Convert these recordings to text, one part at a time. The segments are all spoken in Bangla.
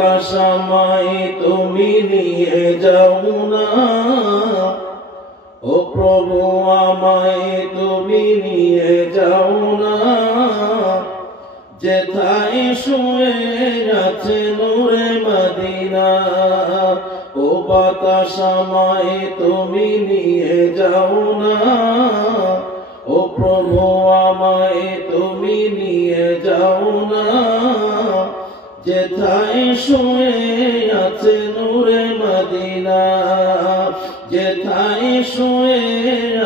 বাতাস আমায় তুমি নিয়ে যাও না, ও প্রভু আমায় তুমি নিয়ে যাও না, যেথায় শুয়ে আছে নূরে মদিনা। ও বাতাস আমায় তুমি নিয়ে যাও না, ও প্রভু আমায় তুমি নিয়ে যাও না, যেথায় শুয়ে আছে নূরে মদিনা, যেথায় শুয়ে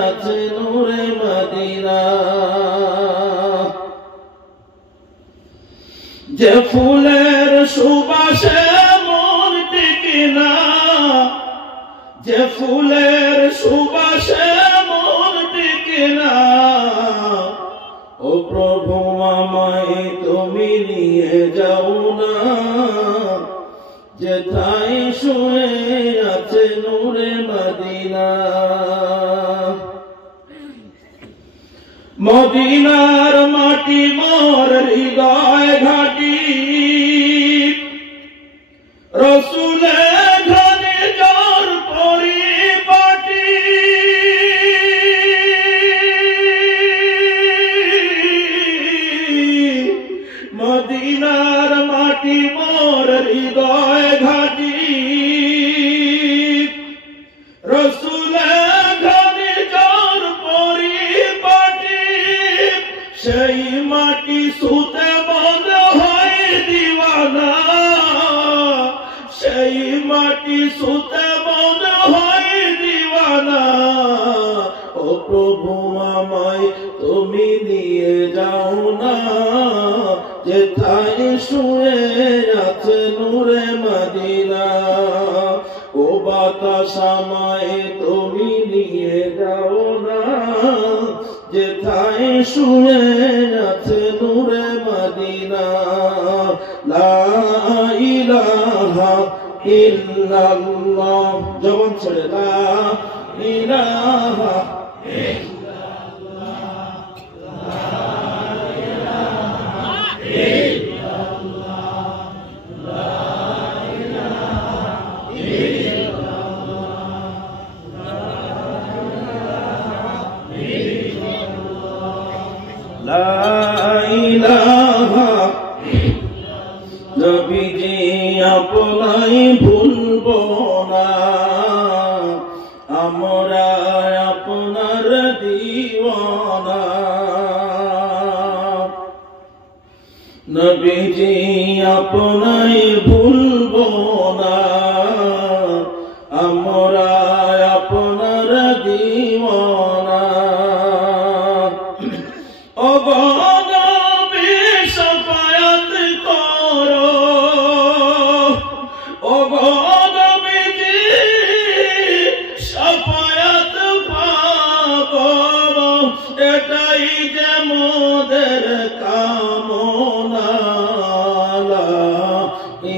আছে নূরে মদিনা। যে ফুলের সুবাসে মন টিকে না, যে ফুলের সুবাসে মন টিকে না, ও প্রভু আমায় তুমি নিয়ে যাও না, যেথায় শুয়ে আছে নূরে মদিনা। মদিনার মাটি মোর হৃদয় ঘাটি, রসুলের ঘরে জোর পরিপাটি, মদিনার মাটি মোর হৃদয় ঘাটি, রসুলের ঘরে জোর পরিপাটি, সেই মাটি সুতে মন হয় দিওয়ানা, সেই মাটি সুতে মন হয় দিওয়ানা। ও প্রভু আমায় তুমি নিয়ে যাও না, যেথায় শুয়ে আছে নূরে মদিনা। ও বাতাস আমায় তুমি নিয়ে যাও না, যেথায় শুয়ে আছে নূরে মদিনা। লা ইলাহা ইল্লাল্লাহ, জবান ছেড়ে লা ইলাহা নবীজি আপনাই ভুলব না, আমরা আপনার দিওয়ানা। নবীজি আপনাই ভুলব না, আমরা আপনার দিওয়ানা। এটাই যে মোদের কামনা। লা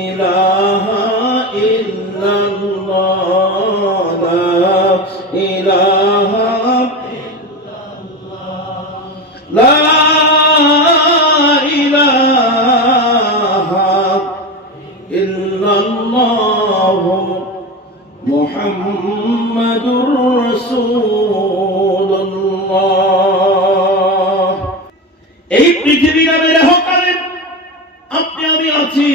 ইলাহা ইল্লাল্লাহ, লা ইলাহা ইল্লাল্লাহ, লা ইলাহা ইল্লাল্লাহ মুহাম্মাদুর রাসূলুল্লাহ। এই পৃথিবী নামের হকারে আপনি আমি আছি,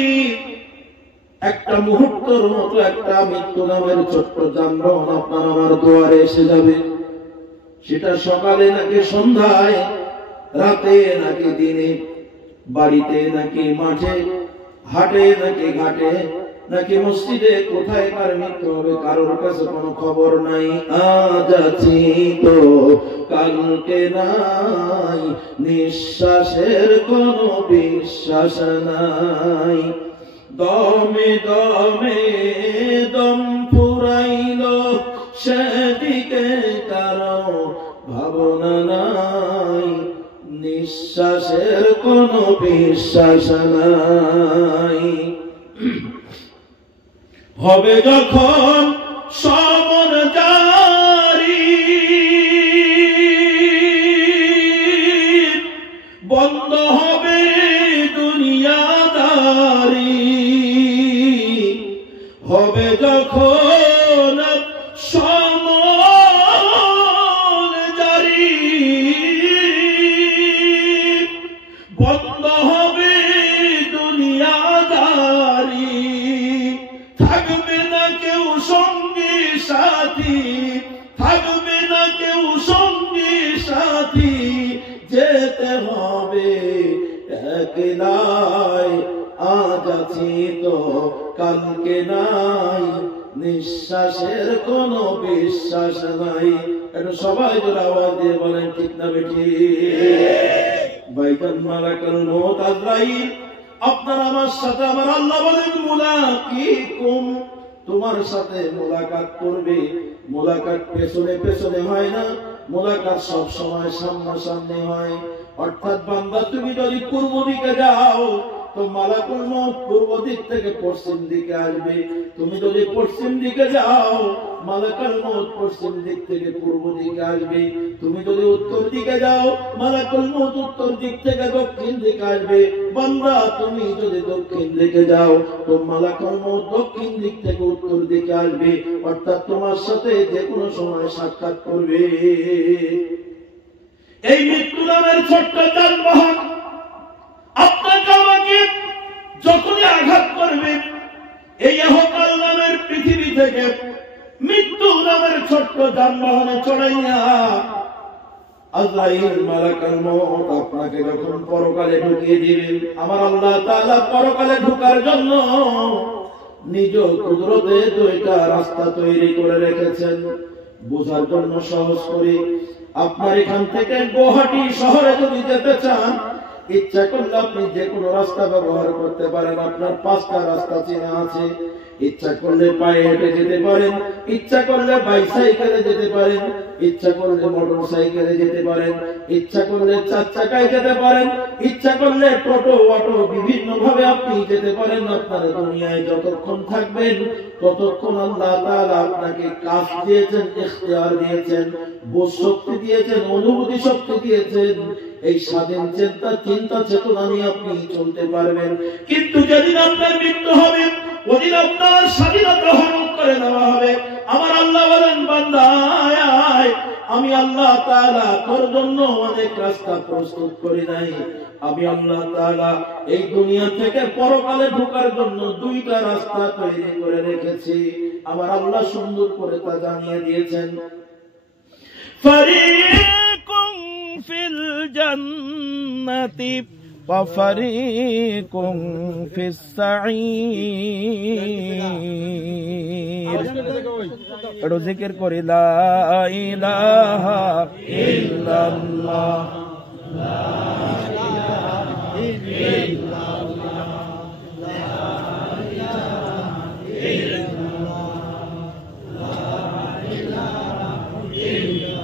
একটা মুহূর্তের মতো একটা মৃত্যু নামের ছোট্ট যানবাহন আপনার আমার দুয়ারে এসে যাবে। সেটা সকালে নাকি সন্ধ্যায়, রাতে নাকি দিনে, বাড়িতে নাকি মাঠে, হাটে নাকি ঘাটে, নাকি মসজিদে, কোথায় কার মৃত্যু হবে কারোর কাছে কোনো খবর নাই। আজ আছি তো কালকে নাই, নিঃশ্বাসের কোনো বিশ্বাস নাই। দমে দমে দম ফুরাইল, সেদিকে কারো ভাবনা নাই, নিঃশ্বাসের কোনো বিশ্বাস নাই। হবে যখন সমন জারি, বন্ধ হবে দুনিয়াদারি। হবে যখন সমন জারি, বন্ধ হবে দুনিয়াদারি, থাকবে না কেউ সঙ্গী সাথী, থাকবে না কেউ সঙ্গী সাথী, যেতে হবে একলাই, আজ আছি তো কালকে নাই, নিঃশ্বাসের কোনো বিশ্বাস নাই। এটা সবাই জোর আওয়াজ দিয়ে বলেন ঠিক না বেঠি? বাইতান মালাকুল মউত আজরাইল আপনার আমার সাথে, আমার আল্লাহ বলেন মুলাকিকুম, তোমার সাথে মোলাকাত করবে। মোলাকাত পেছনে পেছনে হয় না, মোলাকাত সব সময় সামনাসামনি হয়। অর্থাৎ বান্দা তুমি যদি পূর্ব দিকে যাও তো মালাকুল মউত পূর্ব দিক থেকে পশ্চিম দিকে আসবে, তুমি যদি পশ্চিম দিকে যাও মালাকুল মউত পশ্চিম দিক থেকে পূর্ব দিকে আসবে, তুমি যদি উত্তর দিকে যাও মালাকুল মউত উত্তর দিক থেকে দক্ষিণ দিকে আসবে। বান্দা তুমি যদি দক্ষিণ দিকে যাও তো মালাকুল মউত দক্ষিণ দিক থেকে উত্তর দিকে আসবে, অর্থাৎ তোমার সাথে যে কোনো সময় সাক্ষাৎ করবে। এই মৃত্যু নামের ছোট্ট যানবাহন আপনাকে আমাকে যখনই আঘাত করবে, এই ইহকাল নামের পৃথিবী থেকে মৃত্যু নামের ছোট্ট যানবাহনে চড়াইয়া আজরাইল মালাকুল মউত আপনাকে যখন পরকালে ঢুকিয়ে দিবেন, আমার আল্লাহ তাআলা পরকালে ঢোকার জন্য নিজ কুদরতে দুইটা রাস্তা তৈরি করে রেখেছেন। বোঝার জন্য সহজ করে, আপনার এখান থেকে গুয়াহাটি শহরে যদি যেতে চান, ইচ্ছা করলে আপনি যে কোনো রাস্তা ব্যবহার করতে পারেন। আপনার 5টা রাস্তা চেনা আছে। ইচ্ছা করলে পায়ে হেঁটে যেতে পারেন, ইচ্ছা করলে বাইসাইকেলে যেতে পারেন, ইচ্ছা করলে মোটর সাইকেলে যেতে পারেন, ইচ্ছা করলে 4 চাকায় যেতে পারেন, ইচ্ছা করলে টোটো অটো বিভিন্ন ভাবে আপনি যেতে পারেন। আপনার দুনিয়ায় যতক্ষণ থাকবেন ততক্ষণ আল্লাহ তাআলা আপনাকে কাজ দিয়েছেন, ইখতিয়ার দিয়েছেন, বোধ শক্তি দিয়েছেন, অনুভূতি শক্তি দিয়েছেন। এই স্বাধীন চিন্তা চেতনা নিয়ে আপনি চলতে পারবেন। কিন্তু যেদিন আপনার মৃত্যু হবে ওদিন আপনার স্বাধীনতা হরণ করে নেওয়া হবে। আমার আল্লাহ বলেন, বান্দা আমি আল্লাহ তাআলা তোর জন্য অনেক রাস্তা প্রস্তুত করি নাই। আমি আল্লাহ তাআলা এই দুনিয়া থেকে পরকালে ঢোকার জন্য 2টা রাস্তা তৈরি করে রেখেছি। আমার আল্লাহ সুন্দর করে তা জানিয়ে দিয়েছেন। ফারিকুম ফিল জান্নাতি ওয়া ফারিকুম ফিস সাঈর। একটু জিকির করি, লা ইলাহা ইল্লাল্লাহ, লা ইলাহা ইল্লাল্লাহ, লা ইলাহা ইল্লাল্লাহ, লা ইলাহা ইল্লাল্লাহ, লা ইলাহা ইল্লাল্লাহ।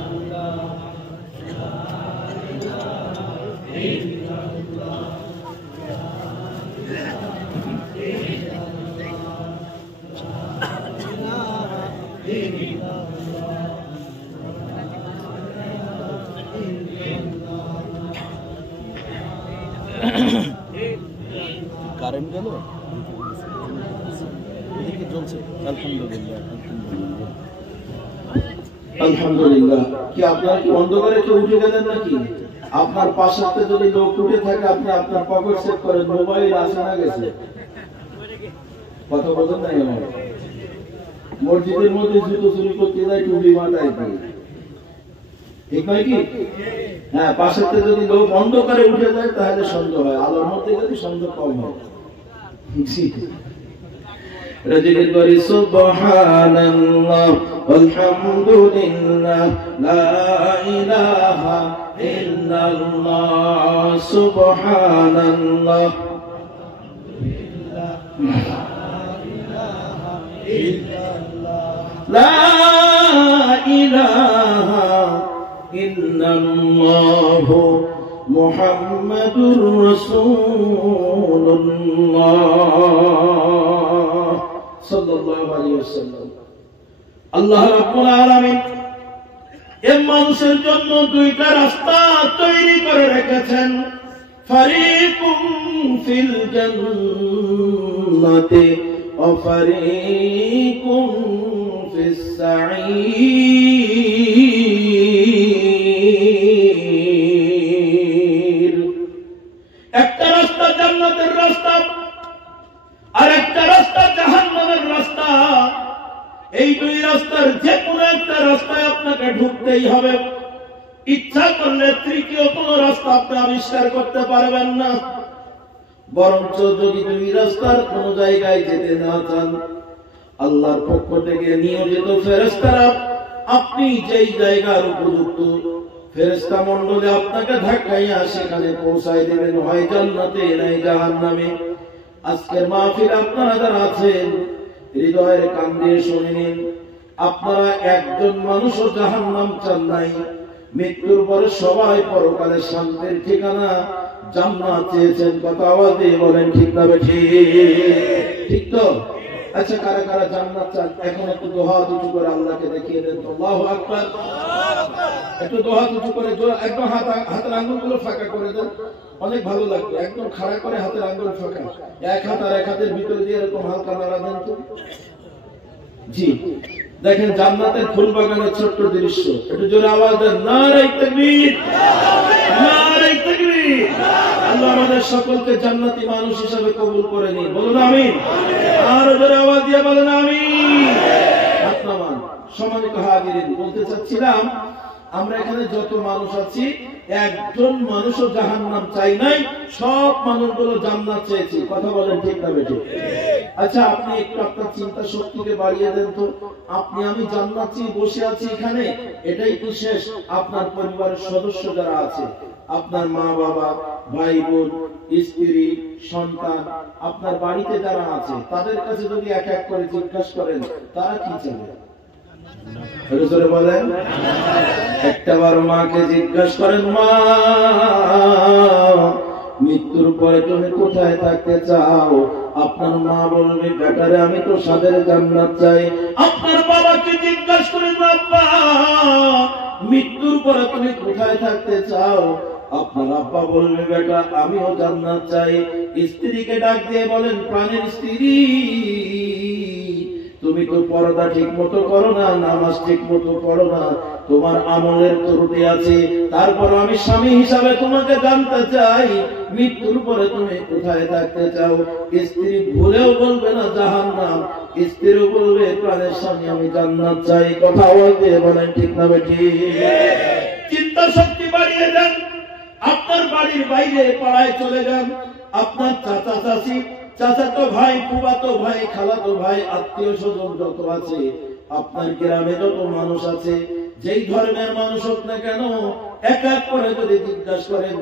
কারেন্ট গেল, এদিকে জ্বলছে। আলহামদুলিল্লাহ, আলহামদুলিল্লাহ। কি আপনার কি অন্ধকারে কেউ উঠে গেলেন নাকি? আপনার পাশে যদি লোক উঠে থাকে আপনি আপনার পকেট চেক করেন, মোবাইল আসে না গেছে, কথা বলেন নাই? আমার মসজিদের মধ্যে জুতো চুরি করতে যায়, টুপি মাথায় দিয়ে, ঠিক নয় কি? হ্যাঁ, পাশে যদি লোক অন্ধকারে উঠে যায় তাহলে সন্দেহ হয়, আলোর মধ্যে গেলে সন্দেহ কম হয়। রাজিল করি সুবহানাল্লাহ আলহামদুলিল্লাহ লা ইলাহা ইল্লাল্লাহ সুবহানাল্লাহ লা ইলাহা ইল্লাল্লাহ মুহাম্মাদুর রাসূলুল্লাহ সাল্লাল্লাহু আলাইহি ওয়াসাল্লাম। আল্লাহ রাব্বুল আলামিন এই মানুষের জন্য 2টা রাস্তা তৈরি করে রেখেছেন। ফারিকুম ফিল জান্নাতি وفريق في السعير একটা রাস্তা জান্নাতের রাস্তা আর একটা রাস্তা জাহান্নামের রাস্তা এই দুই রাস্তার যে কোনো একটা রাস্তায় আপনাকে ঢুকতেই হবে ইচ্ছা করলে তৃতীয় কোনো রাস্তা আপনি আবিষ্কার করতে পারবেন না বরঞ্চ যদি দুই রাস্তার কোন জায়গায় যেতে না চান আল্লাহর পক্ষ থেকে নিয়োজিত ফেরেশতারা আপনি যেই জায়গার উপযুক্ত ফেরেশতা মণ্ডলী আপনাকে ধাক্কাইয়া সেখানে পৌঁছায় দেবেন হয় জান্নাতে নাই জাহান্নামে আজকের মাহফিল আপনারা যারা আছেন হৃদয়ের কান দিয়ে শুনে নিন আপনারা একজন মানুষও জাহান্নাম চান নাই মৃত্যুর পরে সবাই পরকালের শান্তির ঠিকানা জান্নাত চেয়েছেন কথা আওয়াজ দিয়ে বলেন ঠিক না বেঠিক ঠিক তো আচ্ছা কারা কারা জান্নাত চান এখন একটু দোয়া উঁচু করে আল্লাহকে দেখিয়ে দেন তো আল্লাহু আকবার একটু দোয়া উঁচু করে একদম হাতের আঙ্গুলগুলো ফাঁকা করে দেন অনেক ভালো লাগবে একদম খাড়া করে হাতের আঙ্গুল ফাঁকা এক হাত আর এক হাতের ভিতর দিয়ে এরকম হালকা নাড়া দেন তো জি দেখেন জান্নাতের ফুল বাগানের ছোট্ট দৃশ্য একটু জোরে আওয়াজ দেন নারে তাকবীর নারে তাকবীর আল্লাহ আমাদের সকলকে জান্নাতি মানুষ হিসেবে কবুল করে নিন বলুন আমিন আর জোরে আওয়াজ দিয়ে বলুন আমিন আপনারা সম্মানিত হাজিরিন বলতে চাচ্ছিলাম আমরা এখানে যত মানুষ আছি একজন মানুষও জাহান্নাম চাই নাই সব মানুষগুলো জান্নাত চেয়েছে কথা বলেন ঠিক না বেঠিক আচ্ছা আপনি একটু আপনার চিন্তা শক্তিকে বাড়িয়ে দেন তো আপনি আমি জান্নাত চেয়ে বসে আছি এখানে এটাই কি শেষ আপনার পরিবারের সদস্য যারা আছে আপনার মা বাবা ভাই বোন স্ত্রী সন্তান আপনার বাড়িতে যারা আছে তাদের কাছে যদি এক এক করে জিজ্ঞাসা করেন তারা কি চায় বলেন একটাবার মাকে জিজ্ঞাসা করেন মা মৃত্যুর পরে তুমি কোথায় থাকতে চাও আপনার মা বলবে বেটারে আমি তো সাদের জান্নাত চাই আপনার বাবাকে জিজ্ঞাসা করেন বাবা মৃত্যুর পরে তুমি কোথায় থাকতে চাও আপনার আব্বা বলবে বেটা আমিও জান্নাত চাই স্ত্রীকে ডাক দিয়ে বলেন প্রাণের স্ত্রী তুমি তো পর্দা ঠিক মতো করো না নামাজ ঠিক মতো পড়ো না তোমার আমলের ত্রুটি আছে তারপর আমি স্বামী হিসাবে তোমাকে জানতে চাই মৃত্যুর পরে তুমি কোথায় থাকতে চাও স্ত্রী ভুলেও বলবে না জাহান্নাম স্ত্রীও বলবে প্রাণের স্বামী আমি জান্নাত চাই কথা বলতে বলেন ঠিক না বেঠিক চিন্তা শক্তি বাড়িয়ে দেন আপনার বাড়ির বাইরে পাড়ায় চলে যান আপনার চাচা চাচি চাচাতো ভাই ফুফাতো ভাই খালাতো ভাই আত্মীয় স্বজন যত আছে আপনার গ্রামে যত মানুষ আছে যেই ধর্মের মানুষ হোক না কেন এক এক করে যদি জিজ্ঞাসা করেন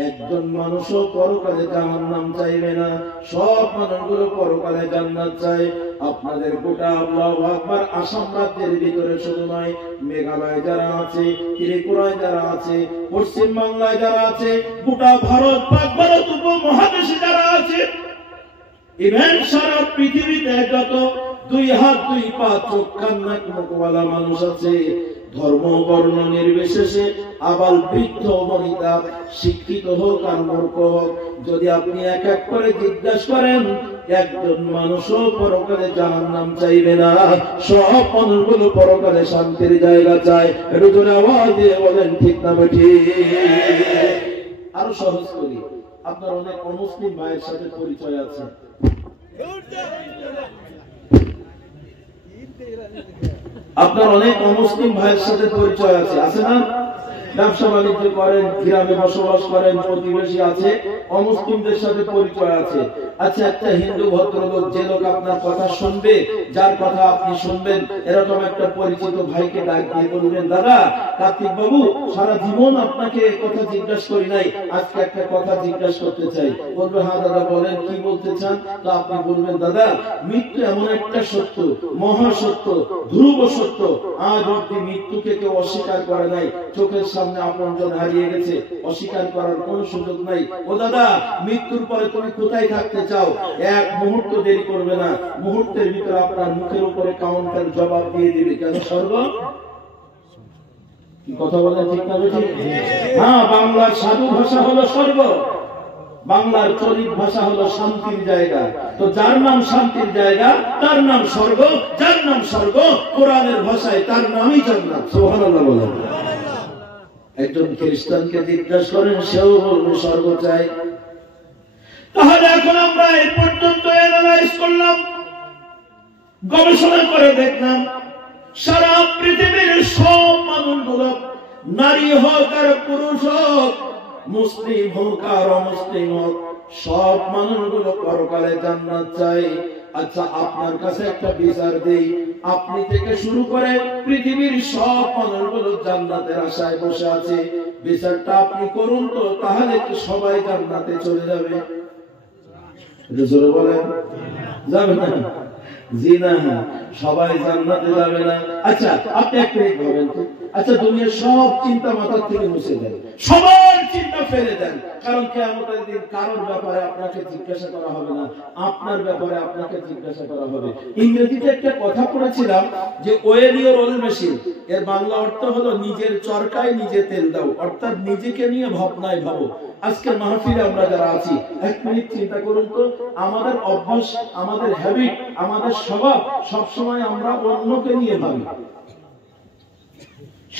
একজন মানুষও পরকালে জাহান্নাম চাইবে না সব মানুষগুলো পরকালে জান্নাত চায় আপনাদের গোটা আল্লাহু আকবার আসাম রাজ্যের ভিতরে শুধু নয় মেঘালয় যারা আছে ত্রিপুরায় যারা আছে পশ্চিম বাংলায় যারা আছে গোটা ভারত পাক ভারত উপমহাদেশে যারা আছে ইভেন সারা পৃথিবীতে যত দুই হাত দুই পা চোখ কান নাক মুখওয়ালা মানুষ আছে ধর্ম বর্ণ নির্বিশেষে আবাল বৃদ্ধ বনিতা শিক্ষিত হোক আর মূর্খ হোক যদি আপনি এক এক করে জিজ্ঞাসা করেন একজন মানুষও পরকালে জাহান্নাম চাইবে না সব মানুষগুলো পরকালে শান্তির জায়গা চায় একটু জোরে আওয়াজ দিয়ে বলেন ঠিক না বেঠিক আরো সহজ করি আপনার অনেক অমুসলিম ভাইয়ের সাথে পরিচয় আছে আপনার অনেক অমুসলিম ভাইয়ের সাথে পরিচয় আছে আছে না ব্যবসা বাণিজ্য করেন গ্রামে বসবাস করেন প্রতিবেশী আছে অমুসলিমদের সাথে পরিচয় আছে আচ্ছা একটা হিন্দু ভদ্রলোক যে লোক আপনার কথা শুনবে যার কথা আপনি শুনবেন এরকম একটা পরিচিত ভাইকে ডাক দিয়ে বলবেন দাদা কার্তিক বাবু সারা জীবন আপনাকে কথা জিজ্ঞাসা করি নাই আজকে একটা কথা জিজ্ঞাসা করতে চাই বলবে হ্যাঁ দাদা বলেন কি বলতে চান তো আপনি বলবেন দাদা মৃত্যু এমন একটা সত্য মহাসত্য ধ্রুব সত্য আজ অব্দি মৃত্যুকে কেউ অস্বীকার করে নাই চোখের সামনে আপনজন হারিয়ে গেছে অস্বীকার করার কোনো সুযোগ নাই ও দাদা মৃত্যুর পরে তুমি কোথায় থাকতে চাও এক মুহূর্ত দেরি করবে না মুহূর্তের ভিতরে আপনার মুখের উপরে কাউন্টার জবাব দিয়ে দিবে কেন স্বর্গ কি কথা বলেন ঠিক না বেঠিক হ্যাঁ বাংলার সাধু ভাষা হলো স্বর্গ বাংলার চলিত ভাষা হলো শান্তির জায়গা। তো যার নাম শান্তির জায়গা তার নাম স্বর্গ, যার নাম স্বর্গ কোরআনের ভাষায় তার নামই জান্নাত। সুবহানাল্লাহ বলেন। একজন খ্রিস্টানকে জিজ্ঞাসা করেন, সেও বলবে স্বর্গ চাই। তাহলে এখন আমরা এই পর্যন্ত অ্যানালাইজ করলাম, গবেষণা করে দেখলাম, সারা পৃথিবীর সব মানুষগুলো, নারী হোক আর পুরুষ হোক, মুসলিম হোক আর অমুসলিম হোক, সব মানুষগুলো পরকালে জান্নাত চাই। আচ্ছা, আপনার কাছে একটা বিচার দেই, আপনি থেকে শুরু করে পৃথিবীর সব মানুষগুলো জান্নাতের আশায় বসে আছে, বিচারটা আপনি করুন তো, তাহলে কি সবাই জান্নাতে চলে যাবে? বলেন যাবে না? জি না, সবাই জান্নাতে যাবে না। আচ্ছা, আপনি এক মিনিট ভাবেন তো, আচ্ছা দুনিয়ার সব চিন্তা মাথার থেকে মুছে দেন, সবার চিন্তা ফেলে দেন, কারণ কিয়ামতের দিন কারোর ব্যাপারে আপনাকে জিজ্ঞাসা করা হবে না, আপনার ব্যাপারে আপনাকে জিজ্ঞাসা করা হবে। ইংরেজিতে একটা কথা পড়েছিলাম যে ওয়েল ইওর ওন মেশিন, এর বাংলা অর্থ হলো নিজের চরকায় নিজে তেল দাও, অর্থাৎ নিজেকে নিয়ে ভাবনায় ভাবো। আজকের মাহফিলে আমরা যারা আছি, এক মিনিট চিন্তা করুন তো, আমাদের অভ্যাস, আমাদের হ্যাবিট, আমাদের স্বভাব, সবসময় আমরা অন্যকে নিয়ে ভাবি,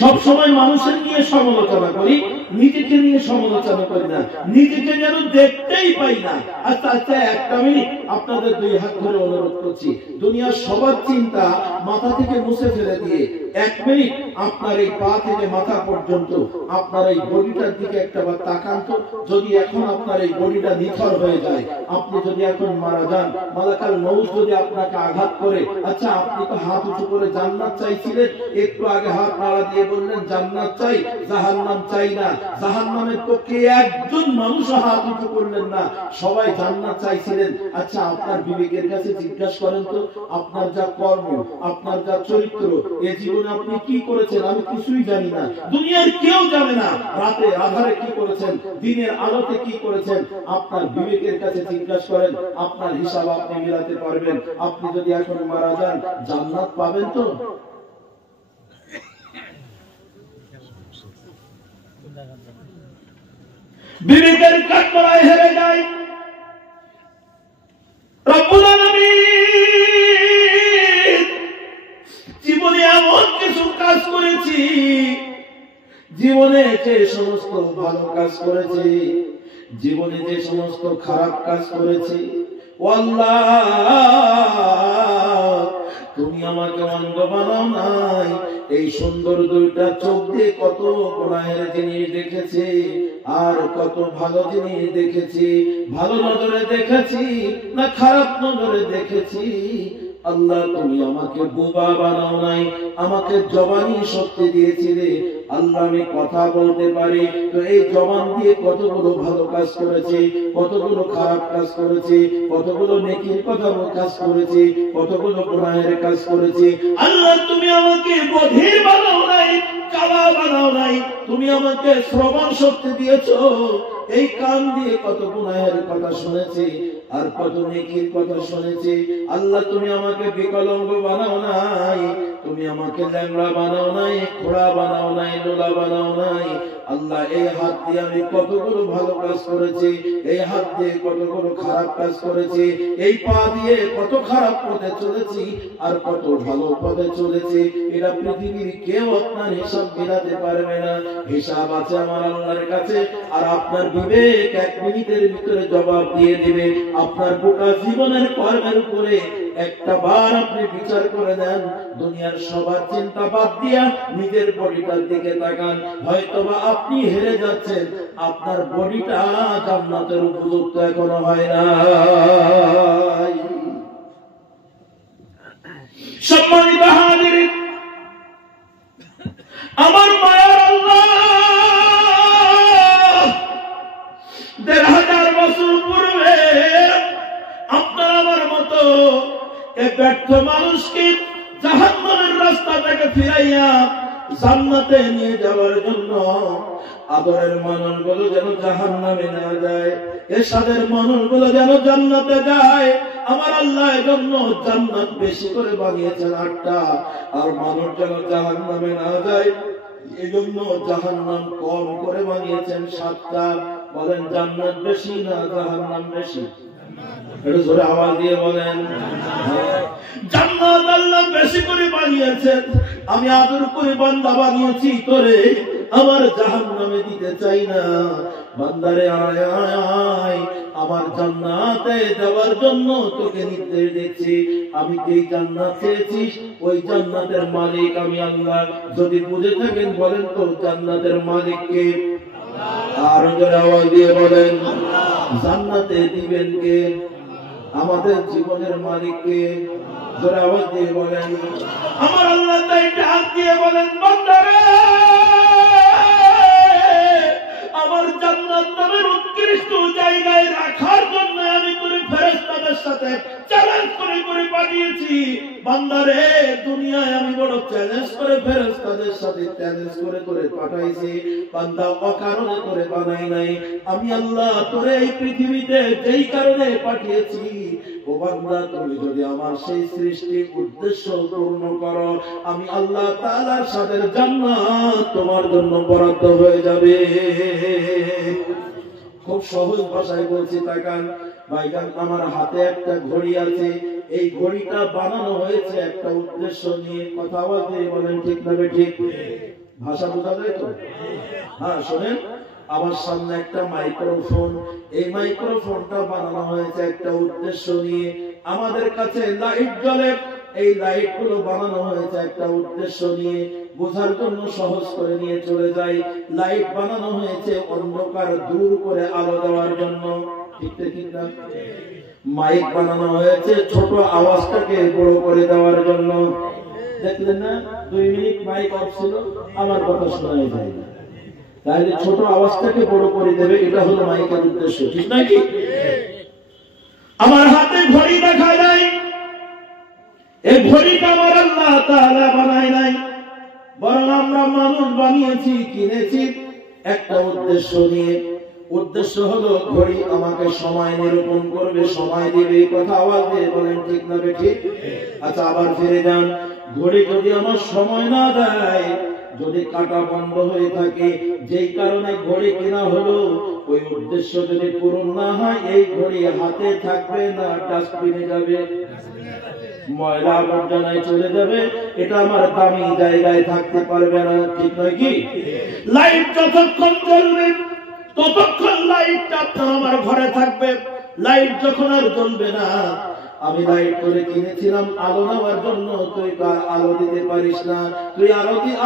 সবসময় মানুষের নিয়ে সমালোচনা করি, নিজেকে নিয়ে সমালোচনা করি না, নিজেকে যেন দেখতেই পাই না। আচ্ছা আচ্ছা, একটা মিনিট আপনাদের দুই হাত ধরে অনুরোধ করছি, দুনিয়ার সবার চিন্তা মাথা থেকে মুছে ফেলে দিয়ে এক মিনিট আপনার এই পা থেকে মাথা পর্যন্ত আপনার এই বডিটার দিকে একটা বার তাকান তো। যদি এখন আপনার এই বডিটা নিথর হয়ে যায়, আপনি যদি এখন মারা যান, মালাকাল মউত যদি আপনাকে আঘাত করে, আচ্ছা আপনি তো হাত উঁচু করে জান্নাত চাইছিলেন, একটু আগে হাত নাড়া দিয়ে বললেন জান্নাত চাই, জাহান্নাম চাই না। জাহান্নামের পক্ষে একজন মানুষ হাত উঁচু করলেন না, সবাই জান্নাত চাইছিলেন। আচ্ছা, আপনার বিবেকের কাছে জিজ্ঞাসা করেন তো, আপনার যা কর্ম, আপনার যা চরিত্র, এ জীবনে আপনি কি করেছেন? আমি কিছুই জানি না, দুনিয়ার কেউ জানে না। রাতে আধারে কি করেছেন, দিনের আলোতে কি করেছেন, আপনার বিবেকের কাছে জিজ্ঞাসা করেন, আপনার হিসাব আপনি মিলাতে পারবেন। আপনি যদি এখন মারা যান, জান্নাত পাবেন তো? বিবেকের কাঠগড়ায় হেরে যায়। রব্বুল আলামিন জীবনে এমন কিছু কাজ করেছি, জীবনে যে সমস্ত ভালো কাজ করেছি, জীবনে যে সমস্ত খারাপ কাজ করেছি, ও আল্লাহ তুমি আমাকে অন্ধ বানাও নাই। এই সুন্দর দুইটা চোখ দিয়ে কত গুনাহের জিনিস দেখেছি, আর কত ভালো জিনিস দেখেছি। ভালো নজরে দেখেছি না খারাপ নজরে দেখেছি? আল্লাহ তুমি আমাকে বোবা বানাও নাই, আমাকে জবানি শক্তি দিয়েছিলে। আল্লাহ আমি কথা বলতে পারি, তো এই জবান দিয়ে কতগুলো ভালো কাজ করেছি, কতগুলো খারাপ কাজ করেছি, কতগুলো নেকির কথা কাজ করেছি, কতগুলো গুনাহের কাজ করেছি। আল্লাহ তুমি আমাকে বধির বানাও নাই, কালা বানাও নাই, তুমি আমাকে শ্রবণ শক্তি দিয়েছো। এই কান দিয়ে কত গুনাহের কথা শুনেছি, আর কত নেকির কথা শুনেছি। আল্লাহ তুমি আমাকে বিকলাঙ্গ বানাও নাই, তুমি আমাকে ল্যাংড়া বানাও নাই, খোড়া বানাও নাই, লোলা বানাও নাই। আল্লাহ এই হাত দিয়ে আমি কতগুলো ভালো কাজ করেছি, এই হাত দিয়ে কতগুলো খারাপ কাজ করেছি, এই পা দিয়ে কত খারাপ পথে চলেছি আর কত ভালো পথে চলেছি। এটা পৃথিবীর কেউ আপনার হিসাব মিলাতে পারবে না। হিসাব আছে আমার আল্লাহর কাছে, আর আপনার বিবেক এক মিনিটের ভিতরে জবাব দিয়ে দিবে। আপনার গোটা জীবনের কর্মের উপরে একটা বার আপনি বিচার করে দেন, দুনিয়ার সবার চিন্তা বাদ দিয়া নিজের বডিটার দিকে তাকান। হয়তোবা আপনি হেরে যাচ্ছেন, আপনার বডিটা জান্নাতের উপযুক্ত এখনো হয় না। সম্মানিত হাজিরিন, আমার মায়ার আল্লাহ ১৫০০ বছর পূর্বে আপনার আমার মতো এক ব্যর্থ মানুষকে জাহান্নামের রাস্তা থেকে ফিরাইয়া জান্নাতে নিয়ে যাওয়ার জন্য আদরের মানুষগুলো যেন জাহান্নামে না যায়, এরশাদের মানুষগুলো যেন জান্নাতে যায়। আমার আল্লাহ এজন্য জান্নাত বেশি করে বানিয়েছেন ৮টা, আর মানুষ যেন জাহান্নামে না যায় এজন্য জাহান্নাম কম করে বানিয়েছেন ৭টা। বলেন জান্নাত বেশি না জাহান্নাম বেশি? একটু জোরে আওয়াজ দিয়ে বলেন। জান্নাত আল্লাহ বেশি করে বানিয়েছেন, আমি আদর করে বান্দা বানিয়েছি তোরে, আমার জাহান্নামে দিতে চাই না। বান্দারে আয় আয় আমার জান্নাতে যাওয়ার জন্য তোকে নির্দেশ দিচ্ছি। আমি যেই জান্নাত চেয়েছিস ওই জান্নাতের মালিক আমি আল্লাহ। যদি বুঝে থাকেন বলেন তো জান্নাতের মালিক কে? আর আওয়াজ দিয়ে বলেন জান্নাতে দিবেন কে? আমাদের জীবনের মালিক কে? জোরে আওয়াজ দিয়ে বলেন। আমার আল্লাহ তাই ডাক দিয়ে বলেন বান্দারে আমার জান্নাত নামের উৎকৃষ্ট জায়গায় রাখার জন্য আমি তোরে ফেরেশতাদের সাথে চ্যালেঞ্জ করে করে পাঠিয়েছি। বান্দারে দুনিয়ায় আমি বড় চ্যালেঞ্জ করে ফেরেশতাদের সাথে চ্যালেঞ্জ করে করে পাঠাইছি। বান্দা অকারণে করে বানাই নাই। আমি আল্লাহ তোরে এই পৃথিবীতে যেই কারণে পাঠিয়েছি, ও বান্দা তুমি যদি আমার সেই সৃষ্টির উদ্দেশ্য পূর্ণ করো, আমি আল্লাহ তাআলার সাথে জান্নাত তোমার জন্য বরাদ্দ হয়ে যাবে। খুব সহজ ভাষায় বলছি, তাকান ভাইজান, আমার হাতে একটা ঘড়ি আছে। এই ঘড়িটা বানানো হয়েছে একটা উদ্দেশ্য নিয়ে। কথা বলতে বলেন ঠিক না ঠিক? ভাষা বোঝা যায় তো? হ্যাঁ শোনেন, আমার সামনে একটা মাইক্রোফোন, এই মাইক্রোফোনটা বানানো হয়েছে একটা উদ্দেশ্য নিয়ে। আমাদের কাছে লাইট জ্বলে, এই লাইট গুলো বানানো হয়েছে একটা উদ্দেশ্য নিয়ে। বোঝার জন্য সহজ করে নিয়ে চলে যাই। লাইট বানানো হয়েছে অন্ধকার দূর করে আলো দেওয়ার জন্য, ঠিক ঠিক না? মাইক বানানো হয়েছে ছোট আওয়াজটাকে বড় করে দেওয়ার জন্য। দেখলেন না 2 মিনিট মাইক অফ ছিল, আমার কথা শোনা যায় না, তাহলে ছোট আওয়াজটাকে বড় করে দেবে, এটা হলো মাইকের উদ্দেশ্য, ঠিক নাকি? আমার হাতে ঘড়ি দেখা যায়, এই ঘড়িটা আমার আল্লাহ তাআলা বানায় নাই, বরং আমরা মানুষ বানিয়েছি, কিনেছি একটা উদ্দেশ্য নিয়ে। উদ্দেশ্য হলো ঘড়ি আমাকে সময় নিরূপণ করবে, সময় দিবে। কথা আওয়াজ দিয়ে বলেন ঠিক না ঠিক? আচ্ছা আবার ফিরে যান, ঘড়ি যদি আমার সময় না দেয়, যদি কাটা বন্ধ হয়ে থাকে, যেই কারণে ঘড়ি কেনা হলো, ওই উদ্দেশ্য যদি পূরণ না হয়, এই ঘড়ি হাতে থাকবে না, ডাস্টবিনে যাবে, ময়লা আবর্জনায় চলে যাবে, এটা আমার দামি জায়গায় থাকতে পারবে না, ঠিক নয় কি? লাইট যতক্ষণ জ্বলবে ততক্ষণ লাইটটা আপনার আমার ঘরে থাকবে। লাইট যখন আর জ্বলবে না, আমি লাইট করে কিনেছিলাম আলো নেওয়ার জন্য, তুই তো আলো দিতে পারিস না, তুই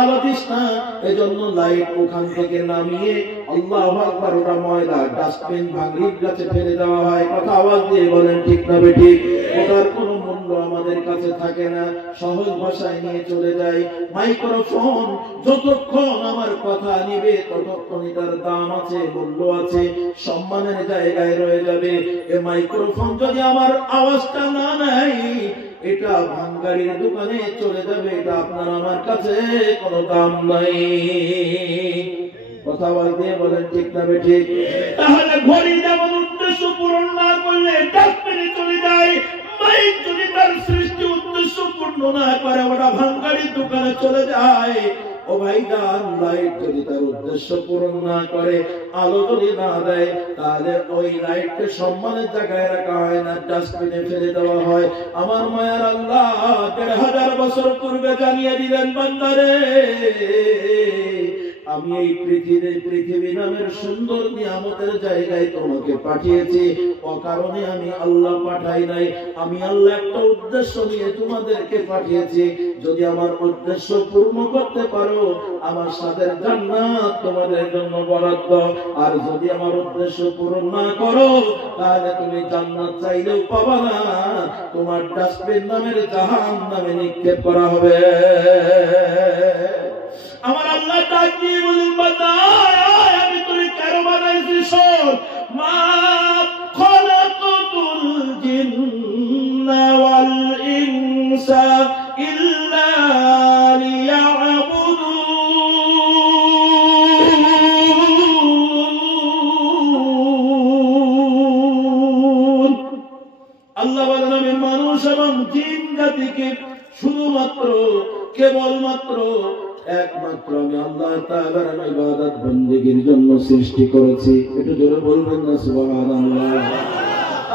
আলো দিস না, এজন্য লাইট ওখান থেকে নামিয়ে আল্লাহু আকবার ওটা ময়লা ডাস্টবিন ভাঙড়ির কাছে ফেলে দেওয়া হয়। কথা আওয়াজ দিয়ে বলেন ঠিক না ঠিক? ওটার কোনো মূল্য আমাদের কাছে থাকে না। সহজ ভাষায় নিয়ে চলে যাই, মাইক্রোফোন যতক্ষণ আমার কথা নিবে ততক্ষণ তার দাম আছে, মূল্য আছে, সম্মানের জায়গায় রয়ে যাবে। এই মাইক্রোফোন যদি আমার আওয়াজটা না নেয়, এটা ভাঙাড়ির দোকানে চলে যাবে, এটা আপনার আমার কাছে কোনো দাম নাই। কথা বলতে বলেন ঠিক না ঠিক? তাহলে ঘড়ি যেমন উদ্দেশ্য পূরণ না করলে ডাস্টবিনে চলে যায়, মাইক যদি তার সৃষ্টি উদ্দেশ্য পূর্ণ না করে ওটা ভাঙাড়ির দোকানে চলে যায়। ও ভাইজান, লাইট যদি তার উদ্দেশ্য পূরণ না করে, আলো যদি না দেয়, তাহলে ওই লাইটকে সম্মানের জায়গায় রাখা হয় না, ডাস্টবিনে ফেলে দেওয়া হয়। আমার মায়ার আল্লাহ ১,৫০০ বছর পূর্বে জানিয়ে দিলেন, বান্দারে আমি এই পৃথিবী নামের সুন্দর নিয়ামতের জায়গায় তোমাকে পাঠিয়েছি, অকারণে আমি আল্লাহ পাঠাই নাই। আমি আল্লাহ একটা উদ্দেশ্য নিয়ে তোমাদেরকে পাঠিয়েছি। যদি আমার উদ্দেশ্য পূর্ণ করতে পারো, আমার সাথে জান্নাত তোমাদের জন্য বরাদ্দ। আর যদি আমার উদ্দেশ্য পূরণ না করো, তাহলে তুমি জান্নাত চাইলেও পাবা না, তোমার ডাস্টবিন নামের জাহান্নামে নিক্ষেপ করা হবে। আমার আল্লাহ ডাক দিয়ে বলেন, বান্দা আমি তোরে কেন বানাইছি শোন, মা খালাকাতুল জিন্না ওয়াল ইনসা ইল্লা লিয়াবুদুন। আল্লাহ বলেন আমি মানুষ এবং জিন জাতিকে শুধুমাত্র কেবলমাত্র একমাত্র আমি আল্লাহ তাআলার ইবাদত বন্দেগীর জন্য সৃষ্টি করেছি। একটু জোরে বলবেন না সুবহানাল্লাহ।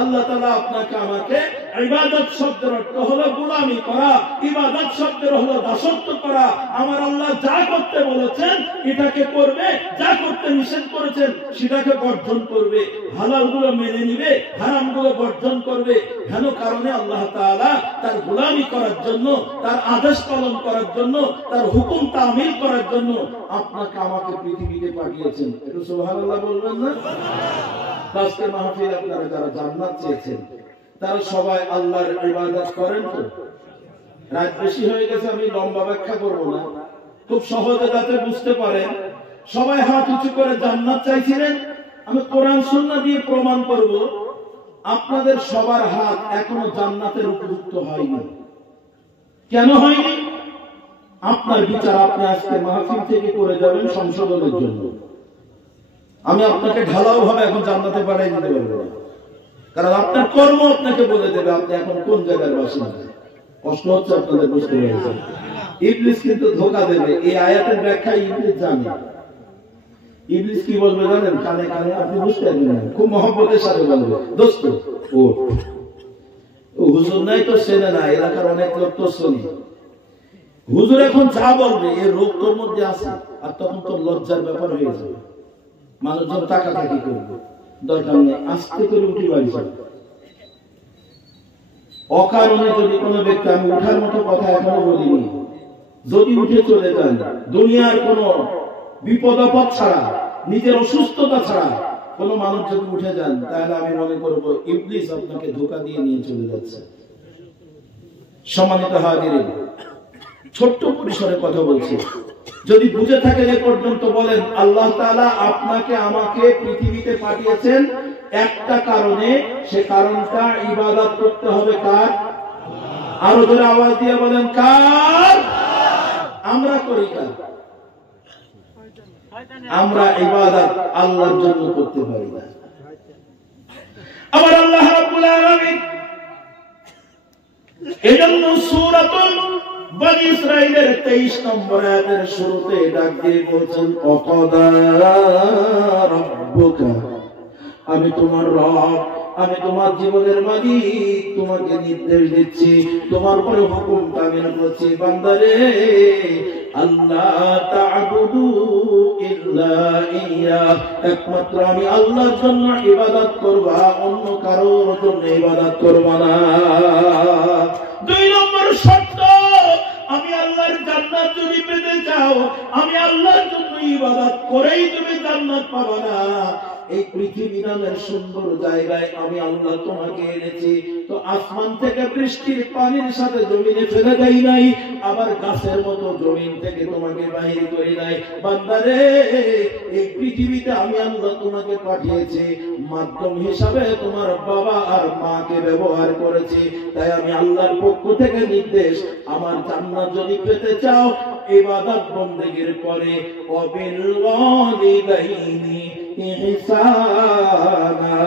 আল্লাহ তাআলা আপনাকে আমাকে ইবাদত শব্দের অর্থ হলো গোলামি করা, ইবাদত শব্দের হলো দাসত্ব করা। আমার আল্লাহ যা করতে বলেছেন এটাকে করবে, যা করতে নিষেধ করেছেন সেটাকে বর্জন করবে, হালালগুলো মেনে নিবে, হারামগুলো বর্জন করবে। কেন? কারণে আল্লাহ তাআলা তার গোলামি করার জন্য, তার আদেশ পালন করার জন্য, তার হুকুম তামিল করার জন্য আপনাকে আমাকে পৃথিবীতে পাঠিয়েছেন। একটু সুবহানাল্লাহ বলবেন না? আজকে মাহফিল আপনারা যারা জান্নাত চেয়েছেন তারা সবাই আল্লাহর ইবাদত করেন তো? রাত বেশি হয়ে গেছে, আমি লম্বা ব্যাখ্যা করব না, খুব সহজে যাতে বুঝতে পারেন। সবাই হাত উঁচু করে জান্নাত চাইছিলেন। আমি কোরআন সুন্নাহ দিয়ে প্রমাণ করব আপনাদের সবার হাত এখনো জান্নাতের উপযুক্ত হয়নি। কেন হয়নি? আপনার বিচার আপনি আজকে মাহফিল থেকে করে যাবেন সংশোধনের জন্য। আমি আপনাকে ঢালাও ভাবে এখন জান্নাতে পাঠিয়ে দিতে পারবো না, কারণ আপনার কর্ম আপনাকে বলে দেবে আপনি এখন কোন জায়গার বাসিন্দা। কষ্ট হচ্ছে আপনাদের বুঝতে পেরেছেন? ইবলিস কিন্তু ধোঁকা দেবে। এই আয়াতের ব্যাখ্যা ইবলিস জানে। ইবলিস কি বলবে জানেন? কানে কানে আপনি বুঝতে পারবেন না, খুব মহব্বতের সাথে বলবে, দোস্ত ও হুজুর নাই তো চেনে না, এলাকার অনেক লোক তো শুনি, হুজুর এখন যা বলবে এর রোগ তোর মধ্যে আছে, আর তখন তোর লজ্জার ব্যাপার হয়ে যাবে, মানুষজন তাকাতাকি করবে। দরকার নেই, আস্তে করে উঠি বাড়ি যাবে। অকারণে যদি কোনো ব্যক্তি, আমি উঠার মতো কথা এখনো বলিনি, যদি উঠে চলে যান দুনিয়ার কোন বিপদ আপদ ছাড়া, নিজের অসুস্থতা ছাড়া কোন মানুষ যদি উঠে যান, তাহলে আমি মনে করব ইবলিস আপনাকে ধোঁকা দিয়ে নিয়ে চলে যাচ্ছে। সম্মানিত হাজিরিন, ছোট্ট পরিসরে কথা বলছি, যদি বুঝে থাকেন এ পর্যন্ত বলেন আল্লাহ তাআলা আপনাকে আমাকে পৃথিবীতে পাঠিয়েছেন একটা কারণে, সে কারণটা ইবাদত করতে হবে কার? আরো জোরে আওয়াজ দিয়ে বলেন কার? আমরা করি কার? আমরা ইবাদত আল্লাহর জন্য করতে পারি না। আবার আল্লাহ রাব্বুল আলামিন এজন্য সূরাতুল বনী ইসরাঈলের 23 নম্বর আয়াতের শুরুতে ডাক দিয়ে বলেছেন অকাদা রাব্বুকা, আমি তোমার রব, আমি তোমার জীবনের মালিক, তোমাকে নির্দেশ দিচ্ছি, তোমার উপরে হুকুম তামিল করছি, বান্দারে আল্লাহ তা'বুদু ইল্লা ইয়া, একমাত্র আমি আল্লাহর জন্য ইবাদত করবা, অন্য কারোর জন্য ইবাদত করবা না। 2 নম্বর শর্ত, আমি আল্লাহর জান্নাত যদি পেতে চাও, আমি আল্লাহর জন্য ইবাদত করেই তুমি জান্নাত পাবা না। এই পৃথিবী নামের সুন্দর জায়গায় আমি আল্লাহ তোমাকে এনেছি, তো আসমান থেকে বৃষ্টির পানির সাথে জমিনে ফেলে দেই নাই, আবার গাছের মতো জমিন থেকে তোমাকে বাহির করি নাই। বান্দারে, এই পৃথিবীতে আমি আল্লাহ তোমাকে পাঠিয়েছি, মাধ্যম হিসাবে তোমার বাবা আর মাকে ব্যবহার করেছি। তাই আমি আল্লাহর পক্ষ থেকে নির্দেশ, আমার জান্নাত যদি পেতে চাও ইবাদত বন্দেগীর পরে ওয়াবিল ওয়ালিদাইনি ইহসানা,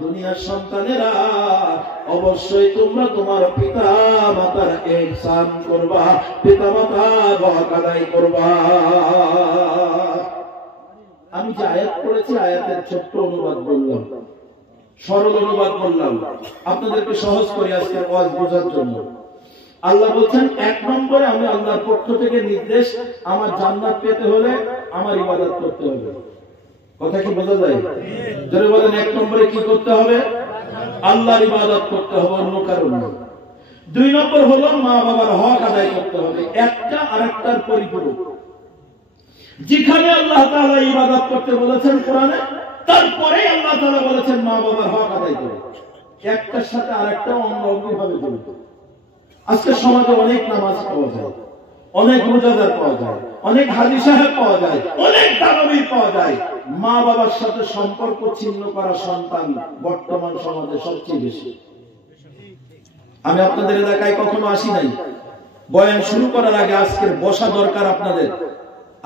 দুনিয়ার সন্তানেরা অবশ্যই তোমরা তোমার পিতা মাতার ইহসান করবা, পিতা মাতার হক আদায় করবা। আমি যে আয়াত পড়েছি আয়াতের ছোট্ট অনুবাদ বললাম, সরল অনুবাদ বললাম, আপনাদেরকে সহজ করে আজকে ওয়াজ বোঝার জন্য। আল্লাহ বলছেন 1 নম্বরে আমি আল্লাহর পক্ষ থেকে নির্দেশ, আমার জান্নাত পেতে হলে আমার ইবাদত করতে হবে। কথা কি বোঝা যায়? যারা বলেন 1 নম্বরে কি করতে হবে? আল্লাহর ইবাদত করতে হবে, অন্য কারণ না। 2 নম্বর হলো মা বাবার হক আদায় করতে হবে, একটা আরেকটার পরিপূরক। যেখানে আল্লাহ তাআলা ইবাদত করতে বলেছেন কোরআনে, তারপরে আল্লাহ তাআলা বলেছেন মা বাবার হক আদায় করো। একটার সাথে আরেকটা অঙ্গাঙ্গি ভাবে জড়িত। আজকে সমাজে অনেক নামাজ পাওয়া যায়, অনেক রোজাদার পাওয়া যায়, অনেক হাজী সাহেব পাওয়া যায়, অনেক দানবীর পাওয়া যায়, মা বাবার সাথে সম্পর্ক ছিন্ন করা সন্তান বর্তমান সমাজে সবচেয়ে বেশি। আমি আপনাদের এলাকায় কখনো আসি নাই, বয়ান শুরু করার আগে আজকের বসা দরকার আপনাদের,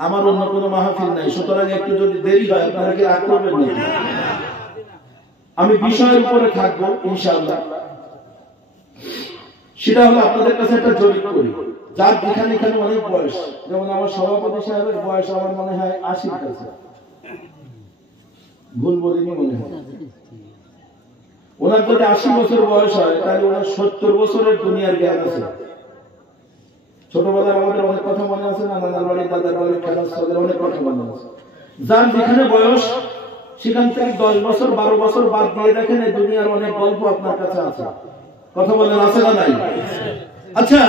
আমার অন্য কোনো মাহফিল নাই, সুতরাং একটু যদি দেরি হয় আপনারা কি রাগ করবেন না? আমি বিষয়ের উপরে থাকবো ইনশাআল্লাহ। সেটা হলো আপনাদের কাছে একটা জরিপ করি, যার যেখানে এখানে অনেক বয়স, যেমন আমার সভাপতি সাহেবের বয়স আমার মনে হয় 80-র কাছে, ভুল বলিনি মনে হয়। ওনার যদি 80 বছর বয়স হয় তাহলে ওনার 70 বছরের দুনিয়ার জ্ঞান আছে। ছোটবেলায় আমাদের অনেক কথা মনে আছে না, নানার বাড়ি দাদার বাড়ি খেলার সাথে অনেক কথা মনে আছে। যার যেখানে বয়স সেখান থেকে 10 বছর 12 বছর বাদ দিয়ে দেখেন এই দুনিয়ার অনেক গল্প আপনার কাছে আছে। কথা বলেন আছে না নাই? আচ্ছা,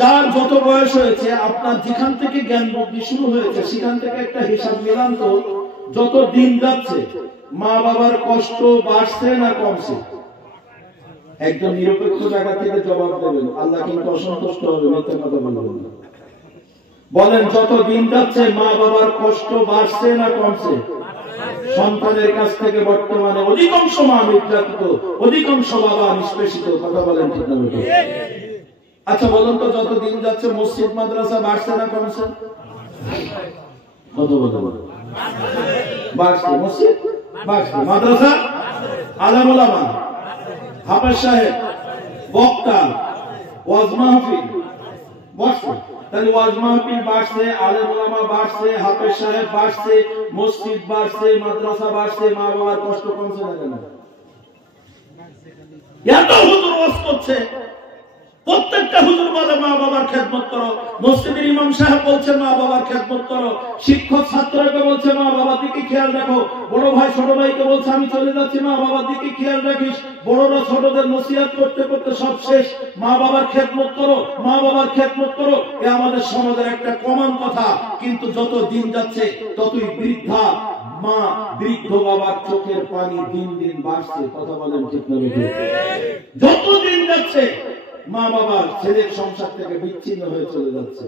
যার যত বয়স হয়েছে আপনার যেখান থেকে জ্ঞান বুদ্ধি শুরু হয়েছে সেখান থেকে একটা হিসাব মিলান তো, যত দিন যাচ্ছে মা বাবার কষ্ট বাড়ছে না কমছে? একদম নিরপেক্ষ জায়গা থেকে জবাব দেবেন, আল্লাহ কিন্তু অসন্তুষ্ট হবে, মিথ্যা কথা বলবেন না। বলেন, যত দিন যাচ্ছে মা বাবার কষ্ট বাড়ছে না কমছে? সন্তানের কাছ থেকে বর্তমানে অধিকাংশ মা নির্যাতিত, অধিকাংশ বাবা নিষ্পেষিত। কথা বলেন ঠিক না বেঠিক? আচ্ছা বলুন তো, যত দিন যাচ্ছে মসজিদ মাদ্রাসা বাড়ছে না কমছে? কত বলতে বলেন? বাড়ছে। মসজিদ বাড়ছে, মাদ্রাসা, আলেম ওলামা, হাফেজ সাহেব, বক্তা, ওয়াজ মাহফিল বাড়ছে। তাহলে ওয়াজ মাহফিল বাড়ছে, আলেম ওলামা বাড়ছে, হাফেজ সাহেব বাড়ছে, মসজিদ বাড়ছে, মাদ্রাসা বাড়ছে, মা বাবার কষ্ট কমছে না কেন? এত হুজুর ওয়াজ করছে, প্রত্যেকটা হুজুর বলে মা বাবার খেদমত করো, মসজিদের ইমাম সাহেব বলছে মা বাবার খেদমত করো, শিক্ষক ছাত্রকে বলছে মা বাবার দিকে খেয়াল রাখো, বড় ভাই ছোট ভাইকে বলছে আমি চলে যাচ্ছি মা বাবার দিকে খেয়াল রাখিস, বড়রা ছোটদের নসিহত করতে করতে সব শেষ, মা বাবার খেদমত করো, মা বাবার খেদমত করো। এ আমাদের সমাজের একটা কমন কথা, কিন্তু যত দিন যাচ্ছে ততই বৃদ্ধা মা, বৃদ্ধ বাবার চোখের পানি দিন দিন বাড়ছে। কথা বলেন ঠিক না বেঠিক? যত দিন যাচ্ছে মা বাবার ছেলের সংসার থেকে বিচ্ছিন্ন হয়ে চলে যাচ্ছে।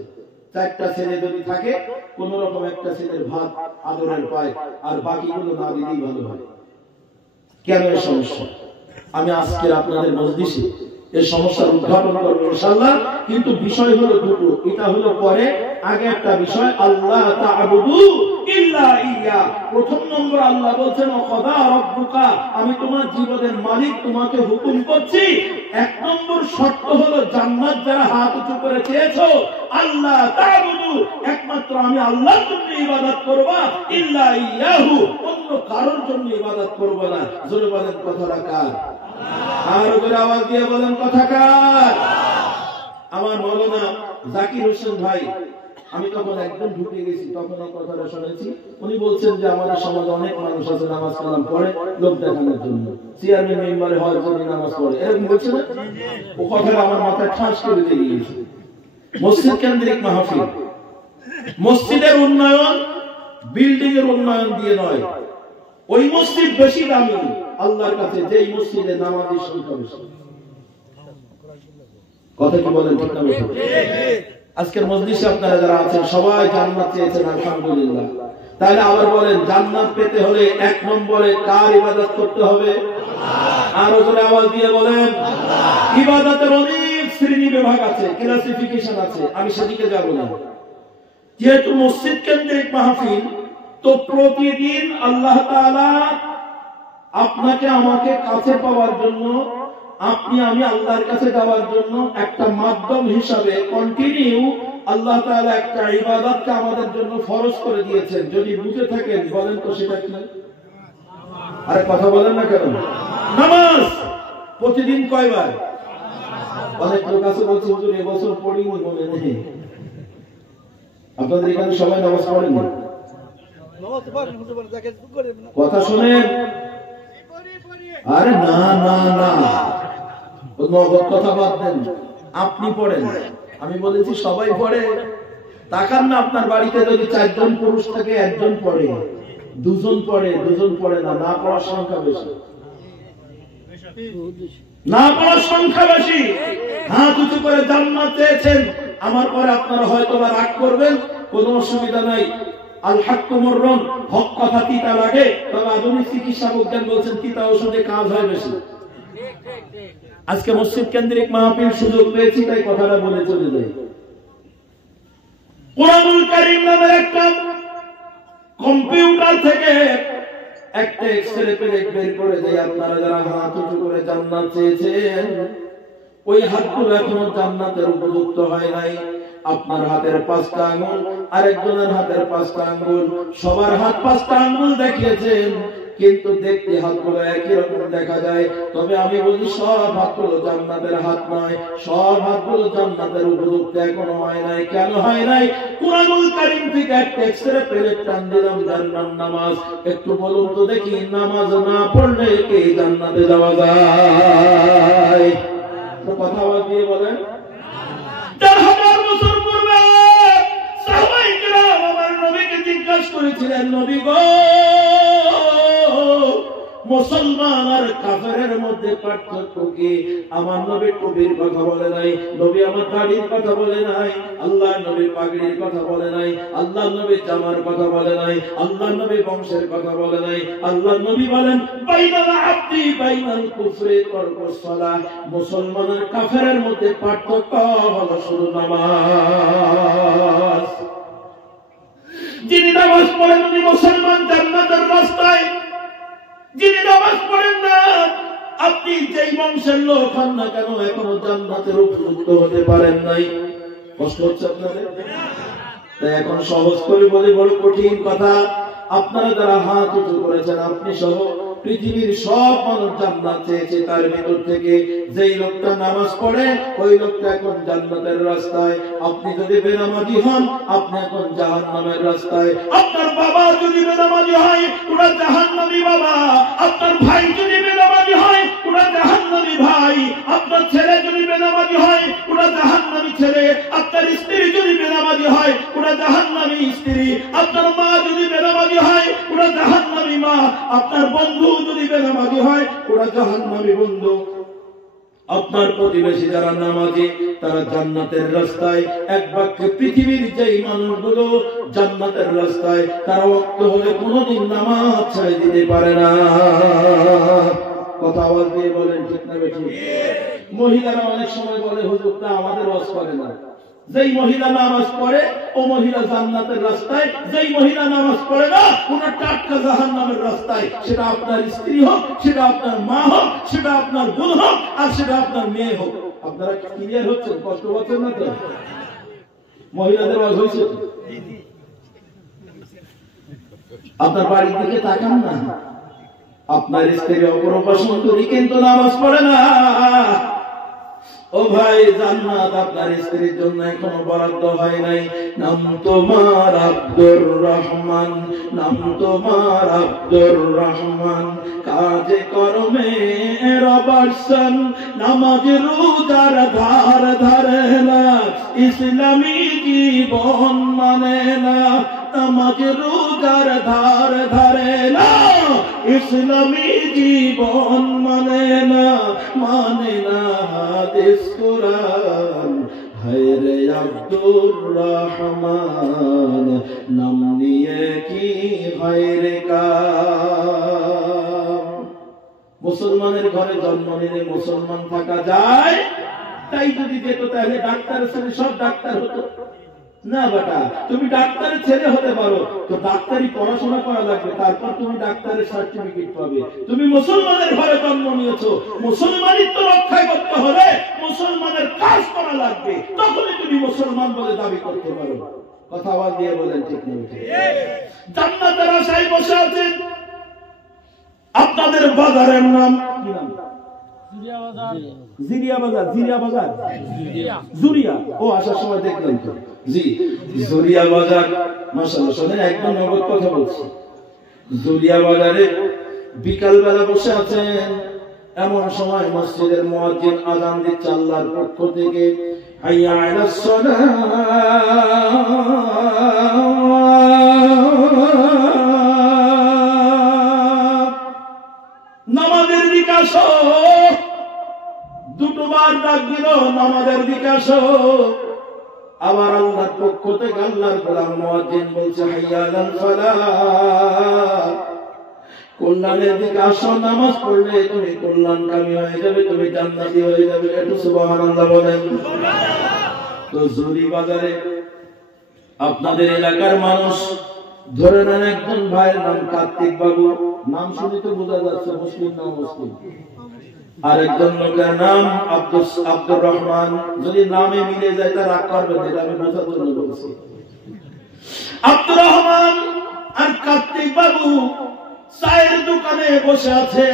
4টা ছেলে যদি থাকে, কোন রকম একটা ছেলের ভাত আদরের পায়, আর বাকিগুলো না দিলেই ভালো হয়। কেন এই সমস্যা? আমি আজকে আপনাদের মজলিসে এই সমস্যার উদ্ঘাটন করবো ইনশাআল্লাহ, কিন্তু বিষয় হলো দুটো। এটা হলো পরে, আগে একটা বিষয়, আল্লাহ তা'বুদু ইল্লা ইয়া। প্রথম নম্বর আল্লাহ বলছেন ওয়াকাদা রাব্বুকা, আমি তোমার জীবনের মালিক, তোমাকে হুকুম করছি। 1 নম্বর শর্ত হলো জান্নাত যারা হাত উঁচু করে চেয়েছো, আল্লাহ তা'বুদু, একমাত্র আমি আল্লাহর জন্য ইবাদত করবা, ইল্লা ইয়াহু, অন্য কারোর জন্য ইবাদত করবা না। জোরে বলেন কথাটা কার? আর ওদের আওয়াজ দিয়ে বলেন কথা কার? আমার মাওলানা জাকির হোসেন ভাই, আমি তখন একদম ঢুকে গেছি, তখন এই কথাটা শুনেছি। উনি বলছেন যে আমাদের সমাজে অনেক মানুষ আছে নামাজ কালাম পড়ে লোক দেখানোর জন্য, চেয়ারম্যান মেম্বারে হয় যদি নামাজ পড়ে, এরকম বলছে না? ও কথাটা আমার মাথায় ঠাস করে দিয়ে গিয়েছে। মসজিদ কেন্দ্রিক মাহফিল, মসজিদের উন্নয়ন বিল্ডিং এর উন্নয়ন দিয়ে নয়। ওই মসজিদ বেশি দামি আল্লাহর কাছে যেই মসজিদে নামাজের সংখ্যা বেশি। কথা কি বলেন ঠিক না বেঠিক? আজকের মজলিসে আপনারা যারা আছেন সবাই জান্নাত চেয়েছেন, আলহামদুলিল্লাহ। তাহলে আবার বলেন, জান্নাত পেতে হলে 1 নম্বরে কার ইবাদত করতে হবে? আরো জোরে আওয়াজ দিয়ে বলেন। ইবাদতের অনেক শ্রেণী বিভাগ আছে, ক্লাসিফিকেশন আছে, আমি সেদিকে যাব না। যেহেতু মসজিদ কেন্দ্রিক মাহফিল, তো প্রতিদিন আল্লাহ তাআলা আপনাকে আমাকে কাছে পাওয়ার জন্য, আপনি আমি আল্লাহর কাছে যাওয়ার জন্য একটা মাধ্যম হিসাবে কন্টিনিউ আল্লাহ তাআলা একটা ইবাদতকে আমাদের জন্য ফরজ করে দিয়েছেন। যদি বুঝে থাকেন বলেন তো সেটা কি? আরে কথা বলেন না কেন? নামাজ প্রতিদিন কয়বার? অনেক লোক আছে বলছে হুজুর এবছর পড়িনি, মনে নেই। আপনাদের এখানে সবাই নামাজ পড়েন না? কথা শুনেন। আরে না না না, নগদ কথা বাদ দেন, আপনি পড়েন। আমি বলেছি সবাই পড়ে। তাকান না, আপনার বাড়িতে যদি 4 জন পুরুষ থাকে, 1 জন পড়ে, 2 জন পড়ে, 2 জন পড়ে না। না পড়ার সংখ্যা বেশি, না পড়ার সংখ্যা বেশি। হাত উঁচু করে জান্নাত চেয়েছেন, আমার পরে আপনারা হয়তো বা রাগ করবেন, কোনো অসুবিধা নাই। আল হাক্কু মুররুন, হক কথা তিতা লাগে, তবে আধুনিক চিকিৎসা বিজ্ঞান বলছেন তিতা ওষুধে কাজ হয় বেশি। আজকে মসজিদ কেন্দ্রিক মাহফিল সুযোগ পেয়েছি, তাই কথাটা বলে চলে যাই। কুরআনুল কারীম নামের একটা কম্পিউটার থেকে একটা এক্সরে প্লেট বের করে দেয়। আপনারা যারা হাত উঁচু করে জান্নাত চেয়েছেন, ওই হাতগুলো এখনো জান্নাতের উপযুক্ত হয় নাই। আপনার হাতের 5টা আঙ্গুল, আরেকজনের হাতের 5টা আঙ্গুল, সবার হাত 5টা আঙ্গুল দেখিয়েছেন, কিন্তু দেখতে হাতগুলো একই রকম দেখা যায়। তবে আমি বলি সব হাতগুলো জান্নাতের হাত নয়, সব হাতগুলো জান্নাতের উপযুক্ত এখনো হয় নাই। কেন হয় নাই? কুরআনুল কারীম থেকে একটা এক্সরে পেলে টান দিলাম জান্নাত নামাজ। একটু বলুন তো দেখি, নামাজ না পড়লে কি জান্নাতে যাওয়া যায়? তো কথা দিয়ে বলেন। আমার নবীকে জিজ্ঞাসা করেছিলেন, নবী গো, মুসলমান আর কাফেরের মধ্যে পার্থক্য কি? আমার নবী টুপির কথা বলে নাই, নবী আমার দাড়ির কথা বলে নাই, আল্লাহ নবী পাগড়ির কথা বলে নাই, আল্লাহ নবী জামার কথা বলে নাই, আল্লাহ নবী বংশের কথা বলে নাই। আল্লাহ নবী বলেন, বাইনাল আব্দি বাইনাল কুফরি তারকুস সালাহ। মুসলমান আর কাফেরের মধ্যে পার্থক্য হলো শুধু নামাজ। যিনি নামাজ পড়েন উনি মুসলমান, জান্নাতের রাস্তায়। যিনি নামাজ পড়েন না, আপনি যেই বংশের লোক হন না কেন, এখনো জান্নাতের উপযুক্ত হতে পারেন নাই। কষ্ট হচ্ছে আপনাদের? তাই এখন সহজ করে বলে বড় কঠিন কথা। আপনারা যারা হাত উঁচু করেছেন, আপনি সহ পৃথিবীর সব মানুষ জান্নাত চেয়েছে, তার ভিতর থেকে যেই লোকটা নামাজ পড়ে ওই লোকটা এখন জান্নাতের রাস্তায়। আপনি যদি বেনামাজি হন, আপনি এখন জাহান্নামের রাস্তায়। আপনার বাবা যদি বেনামাজি হয়, ওরা জাহান্নামী বাবা। আপনার ভাই যদি বেনামাজি হয়, ওরা জাহান্নামী ভাই। আপনার ছেলে যদি বেনামাজি হয়, ওরা জাহান্নামী ছেলে। আপনার স্ত্রী যদি বেনামাজি হয়, ওরা জাহান্নামী স্ত্রী। আপনার মা যদি বেনামাজি হয়, ওরা জাহান্নামী মা। আপনার বন্ধু যদি বেনামাজি হয়, ওরা জাহান্নামী বন্ধু। আপনার প্রতিবেশী যারা নামাজি, তারা জান্নাতের রাস্তায়। এক বাক্যে পৃথিবীর যেই মানুষগুলো জান্নাতের রাস্তায়, তারা ওয়াক্ত হলে কোনোদিন নামাজ ছেড়ে দিতে পারে না। কথা আওয়াজ দিয়ে বলেন, ঠিক না বেঠিক? মহিলারা অনেক সময় বলে, হুজুরটা আমাদের ওয়াজ করে না। যেই মহিলা নামাজ পড়ে ও মহিলা জান্নাতের রাস্তায়, যেই মহিলা নামাজ পড়ে না ওনার টাটকা জাহান্নামের রাস্তায়। সেটা আপনার স্ত্রী হোক, সেটা আপনার মা হোক, সেটা আপনার বোন হোক, আর সেটা আপনার মেয়ে হোক। আপনারা ক্লিয়ার হচ্ছেন? কষ্ট পাচ্ছেন না তো? মহিলাদের ওয়াজ হয়েছে? আপনার বাড়ির দিকে তাকান না। আপনার স্ত্রী অপরোপাসন করি কিন্তু নামাজ পড়ে না। ও ভাই, জান্নাত আপনার স্ত্রীর জন্য এখনো বরাদ্দ হয় নাই। নাম তোমার আব্দুর রহমান, নাম তোমার আব্দুর রহমান। কাজে কর্মে রবাসন, নামাজ রোজার ধার ধারে না, ইসলামী জীবন মানে না। নামাজ রোজার ধার ধারে না, ইসলামী জীবন মানে না। মানে না হাদিস কুরআন, হায়রে আব্দুর রহমান। নাম নিয়ে কি হায়রে কাম। মুসলমানের ঘরে জন্ম নিলে মুসলমান থাকা যায়? তাই যদি যেত তাহলে ডাক্তারের ছেলে সব ডাক্তার হতো না। বেটা, তুমি ডাক্তারের ছেলে হতে পারো, তো ডাক্তারি পড়াশোনা করা লাগবে, তারপর তুমি ডাক্তারের সার্টিফিকেট পাবে। তুমি মুসলমানের ঘরে জন্ম নিয়েছো, মুসলমানিত্ব রক্ষা করতে হলে মুসলমানের কাজ করা লাগবে, তখনই তুমি মুসলমান বলে দাবি করতে পারো। কথা আওয়াজ দিয়ে বলেন, ঠিক নেই? জান্নাতের আশায় বসে আছেন। আপনাদের বাজারের নাম কি? নাম জিরিয়া বাজার। জিরিয়া বাজার, জুরিয়া। ও আসার সময় দেখলাম তো। জি, জুরিয়া বাজার। মাশাআল্লাহ, শুনে একদম নগদ কথা বলছি। জুরিয়া বাজারে বিকাল বেলা বসে আছেন, এমন সময় মসজিদের মুয়াজ্জিন আযান দিচ্ছে আল্লাহর পক্ষ থেকে, হাইয়া আলাস সালাহ। নামাজের দিকে আসো। দুটোবার ডাক দিল, নামাজের দিকে আসো। আবার আল্লাহর পক্ষ থেকে আল্লাহর গোলাম মুয়াজ্জিন বলছে, হাইয়া আলাল ফালাহ। কল্যাণের দিকে আসো, নামাজ পড়লে তুমি কল্যাণকামী হয়ে যাবে, তুমি জান্নাতি হয়ে যাবে। একটু সুবহানাল্লাহ বলেন। তো জুরি বাজারে আপনাদের এলাকার মানুষ, ধরে নেন একজন ভাইয়ের নাম কার্তিক বাবু। নাম শুনে তো বোঝা যাচ্ছে মুসলিম না মুসলিম। আরেকজন লোকের নাম আব্দুর রহমান। যদি নামে মিলে যায় তা রাগ করবেন, এটা আমি বোঝার জন্য বলছি। আব্দুর রহমান আর কার্তিক বাবু চায়ের দোকানে বসে আছে।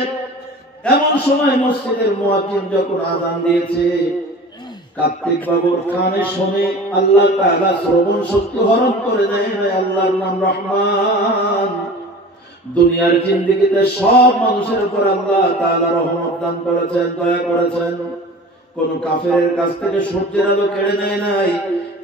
এমন সময় মসজিদের মুয়াজ্জিন যখন আযান দিয়েছে, কার্তিক বাবুর কানে শুনে আল্লাহ তাআলা শ্রবণ শক্তি হরণ করে নেয়। আল্লাহর নাম রহমান। দুনিয়ার জিন্দেগিতে সব মানুষের উপর আল্লাহ তাআলা রহমত দান করেছেন, দয়া করেছেন। কোন কাফেরের কাছ থেকে সূর্যের আলো কেড়ে নেয় নাই।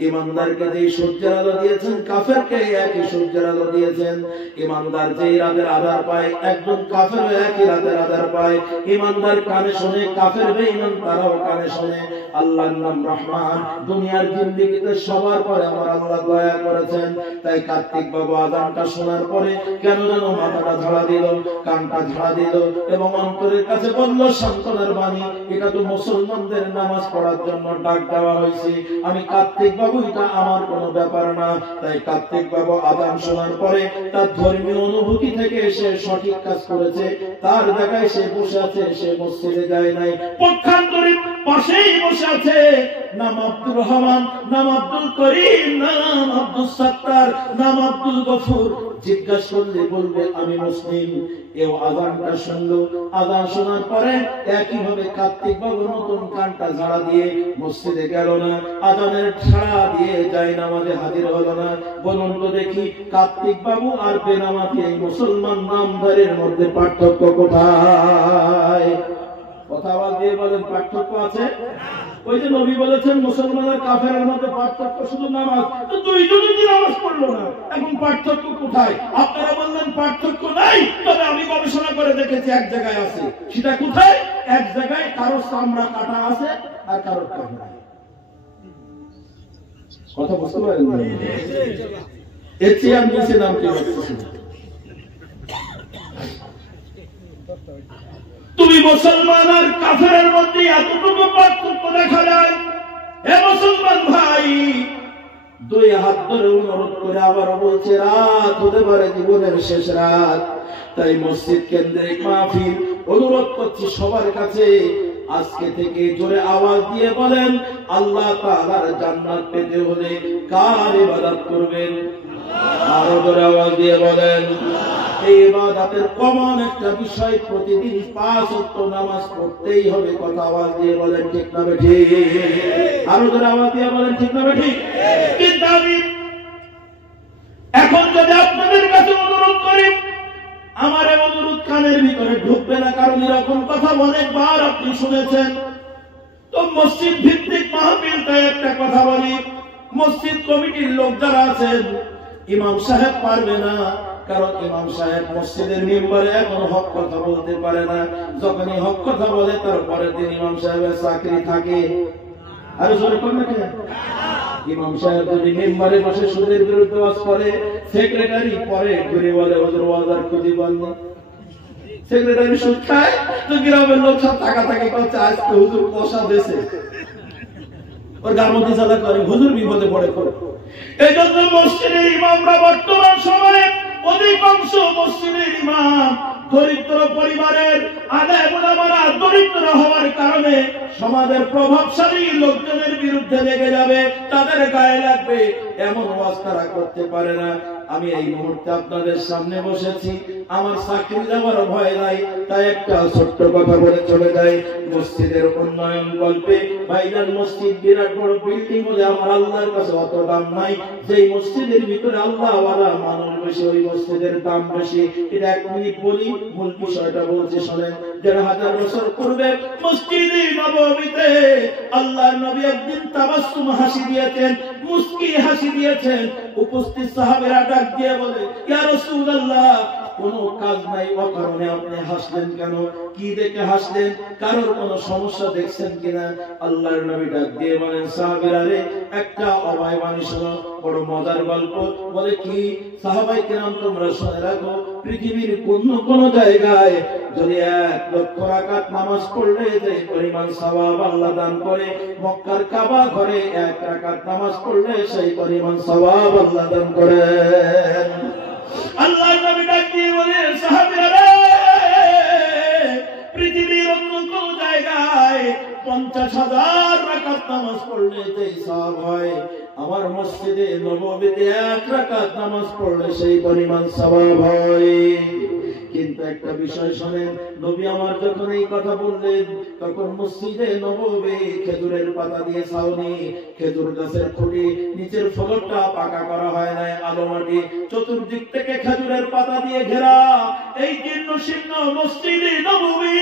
ইমানদারকে যেই সূর্যের আলো দিয়েছেন, কাফেরকে একই সূর্যের আলো দিয়েছেন। ইমানদার যেই রাতের আধার পায়, একজন কাফেরও একই রাতের আধার পায়। ইমানদার কানে শুনে, কাফের বেঈমান তারাও কানে শুনে। আল্লাহর নাম রহমান। দুনিয়ার জিন্দেগিতে সবার পরে আমার আল্লাহ দয়া করেছেন। তাই কার্তিক বাবু আযানটা শোনার পরে কেন যেন মাথাটা ঝাড়া দিল, কানটা ঝাড়া দিল এবং অন্তরের কাছে বলল সান্ত্বনার বাণী, এটা তো মুসলমানদের নামাজ পড়ার জন্য ডাক দেওয়া হয়েছে। আমি কার্তিক বাবু, এটা আমার কোনো ব্যাপার না। তাই কার্তিক বাবু আযান শোনার পরে তার ধর্মীয় অনুভূতি থেকে সে সঠিক কাজ করেছে। তার জায়গায় সে বসে আছে, সে মসজিদে যায় নাই, পক্ষান্তরে পাশেই বসে আছে। নাম আব্দুর রহমান, নাম আব্দুল করিম, নাম আব্দুল সাত্তার, নাম আব্দুল গফুর। জিজ্ঞাসা করলে বলবে আমি মুসলিম। এও আযানটা শুনলো। আযান শোনার পরে একইভাবে কার্তিক বাবু নতুন কানটা ঝাড়া দিয়ে মসজিদে গেল না, আযানের ছাড়া দিয়ে যায় নামাজে হাজির হলো না। বলুন তো দেখি, কার্তিক বাবু আর বেনামাজি এই মুসলমান নামধারীর মধ্যে পার্থক্য কোথায়? কথা আওয়াজ দিয়ে বলেন, পার্থক্য আছে? ওই যে নবী বলেছেন মুসলমান আর কাফেরের মধ্যে পার্থক্য শুধু নামাজ, তো দুইজনই কি নামাজ পড়লো না, এখন পার্থক্য কোথায়? আপনারা বললেন পার্থক্য নাই, তবে আমি গবেষণা করে দেখেছি এক জায়গায় আছে। সেটা কোথায়? এক জায়গায় কারো চামড়া কাটা আছে আর কারো কাটা নাই। কথা বুঝতে পারেন? এর চেয়ে আমি নিচে নাম কি বলছি? তুমি মুসলমান আর কাফেরের মধ্যে এতটুকু পার্থক্য দেখা যায়? হে মুসলমান ভাই, দুই হাত ধরে অনুরোধ করে আবার বলছে, রাত হতে পারে জীবনের শেষ রাত, তাই মসজিদ কেন্দ্রিক মাহফিল। অনুরোধ করছি সবার কাছে, আজকে থেকে জোরে আওয়াজ দিয়ে বলেন, আল্লাহ তাআলার জান্নাত পেতে হলে কার ইবাদত করবেন? আরো জোরে আওয়াজ দিয়ে বলেন। এই ইবাদতের কমন একটা বিষয়, প্রতিদিন 5 ওয়াক্ত নামাজ পড়তেই হবে। কথা আওয়াজ দিয়ে বলেন, ঠিক না বেঠিক? আরো জোরে আওয়াজ দিয়ে বলেন, ঠিক না বেঠিক? কিন্তু আমি এখন যদি আপনাদের কাছে অনুরোধ করি, আমার অনুরোধ কানের ভিতরে ঢুকবে না, কারণ এরকম কথা অনেকবার আপনি শুনেছেন। তো মসজিদ ভিত্তিক মাহফিল, তাই একটা কথা বলি, মসজিদ কমিটির লোক যারা আছেন, ইমাম সাহেব পারবে না, কারণ ইমাম সাহেব মসজিদের মিম্বরে এখন হক কথা বলতে পারে না। যখনই হক কথা বলে তারপরে দিন ইমাম সাহেবের চাকরি থাকে। আরে জোরে কোন না, ইমাম সাহেব যদি মিম্বরে বসে সুদের বিরুদ্ধে ওয়াজ করে, সেক্রেটারি পরে ঘুরে বলে হুজুর ওয়াজ আর খুঁজে পাননি। সেক্রেটারি সুদ খায়, তো গ্রামের লোক সব টাকাটাকি করছে, আজকে হুজুর পয়সা দিয়েছে, ওর গামতি চালা করে, হুজুর বিপদে পড়ে করে। এই জন্য মসজিদের ইমামরা বর্তমান সময়ে অধিকাংশ মসজিদের ইমাম দরিদ্র পরিবারের, আদায় ওলামারা দরিদ্র হওয়ার কারণে সমাজের প্রভাবশালী লোকজনের বিরুদ্ধে লেগে যাবে, তাদের গায়ে লাগবে, এমন ওয়াজ তারা করতে পারে না। আমি এই মুহূর্তে আপনাদের সামনে বসেছি, আমার চাকরি যাওয়ার ভয় নাই, তাই একটা ছোট্ট কথা বলে চলে যাই। মসজিদের উন্নয়ন গল্পে ভাইজান, মসজিদ বিরাট বড় বিল্ডিং বলে আমার আল্লাহর কাছে অত দাম নাই। যেই মসজিদের ভিতরে আল্লাহ ওয়ালা মানুষ বেশি, ওই মসজিদের দাম বেশি। এটা 1 মিনিট বলি, মূল বিষয়টা বলছি শোনেন। 1500 বছর পূর্বে মসজিদে নববীতে আল্লাহর নবী একদিন তাবাসসুম হাসি দিয়েছেন, মুস্কি হাসি দিয়েছেন। উপস্থিত সাহাবীরা ডাক দিয়ে বলে, ইয়া রাসূলুল্লাহ, কোন কাজ নাই, অকারণে আপনি হাসলেন কেন? কি দেখে হাসলেন? কারোর কোন সমস্যা দেখছেন কিনা? আল্লাহর নবী ডাক দিয়ে বলেন, সাহাবীরা রে, একটা অভয় বাণী শোনো, বড় মজার গল্প। বলে কি? সাহাবায়ে কেরাম, তোমরা শুনে রাখো, পৃথিবীর কোন জায়গায় যদি 1 লক্ষ রাকাত নামাজ পড়লে যে পরিমাণ সওয়াব আল্লাহ দান করে, মক্কার কাবা ঘরে 1 রাকাত নামাজ পড়লে সেই পরিমাণ সওয়াব আল্লাহ দান করেন। আল্লাহর নবী ডাক দিয়ে বলেন, সাহাবীরা রে, পৃথিবীর অন্য কোন জায়গায় 50,000 রাকাত নামাজ পড়লে যে সওয়াব হয়, আমার মসজিদে নববীতে 1 রাকাত নামাজ পড়লে সেই পরিমাণ সওয়াব হয়। কিন্তু একটা বিষয় শুনেন, নবী আমার যখন এই কথা বললেন, তখন মসজিদে নববী খেজুরের পাতা দিয়ে ছাউনি, খেজুর গাছের খুঁটি, নিচের ফলকটা পাকা করা হয় নাই, আলো মাটি, চতুর্দিক থেকে খেজুরের পাতা দিয়ে ঘেরা। এই জীর্ণ শীর্ণ মসজিদে নববী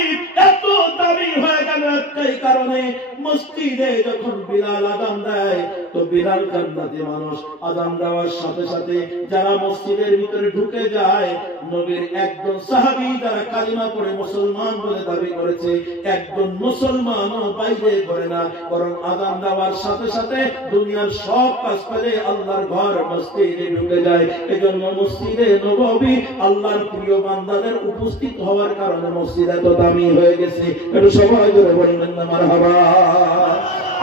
এত দামি হয়ে গেল একটাই কারণে, মসজিদে যখন বিলাল আযান দেয়, তো বিলাল জান্নাতি মানুষ, আযান দেওয়ার সাথে সাথে যারা মসজিদের ভিতরে ঢুকে যায়, নবীর একজন সাহাবী যারা কালিমা পড়ে মুসলমান বলে দাবি করেছে, একজন মুসলমানও বাইরে করে না, বরং আযান দেওয়ার সাথে সাথে দুনিয়ার সব কাজ ফেলে আল্লাহর ঘর মসজিদে ঢুকে যায়। এজন্য মসজিদে নববী আল্লাহর প্রিয় বান্দাদের উপস্থিত হওয়ার কারণে মসজিদ এত দামি হয়ে গেছে। একটু সবাই ধরে বলবেন না মারহাবা।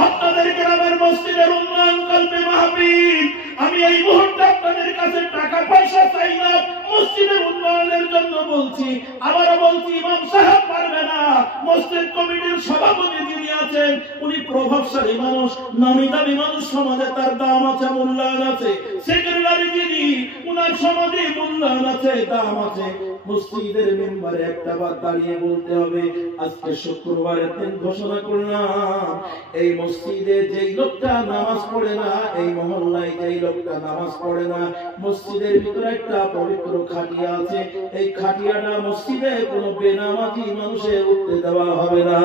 আপনাদের গ্রামের মসজিদের উন্নয়ন কল্পে মাহফিল, আমি এই মুহূর্তে আপনাদের কাছে টাকা পয়সা চাই না, মসজিদের উন্নয়নের জন্য বলছি। আবারও বলছি, ইমাম সাহেব পারবে না, মসজিদ কমিটির সভাপতি যিনি আছেন উনি প্রভাবশালী মানুষ, নামি দামি মানুষ, সমাজে তার দাম আছে, মূল্যায়ন আছে। সেক্রেটারি যিনি, উনার সমাজে মূল্যায়ন আছে, দাম আছে। মসজিদের মেম্বারে একটা বার দাঁড়িয়ে বলতে হবে, আজকে শুক্রবারের দিন ঘোষণা করলাম, এই মসজিদে যেই লোকটা নামাজ পড়ে না, এই মহল্লায় যেই লোকটা নামাজ পড়ে না, মসজিদের ভিতরে একটা পবিত্র খাটিয়া আছে, এই খাটিয়াটা মসজিদে কোনো বেনামাজি মানুষের উঠতে দেওয়া হবে না।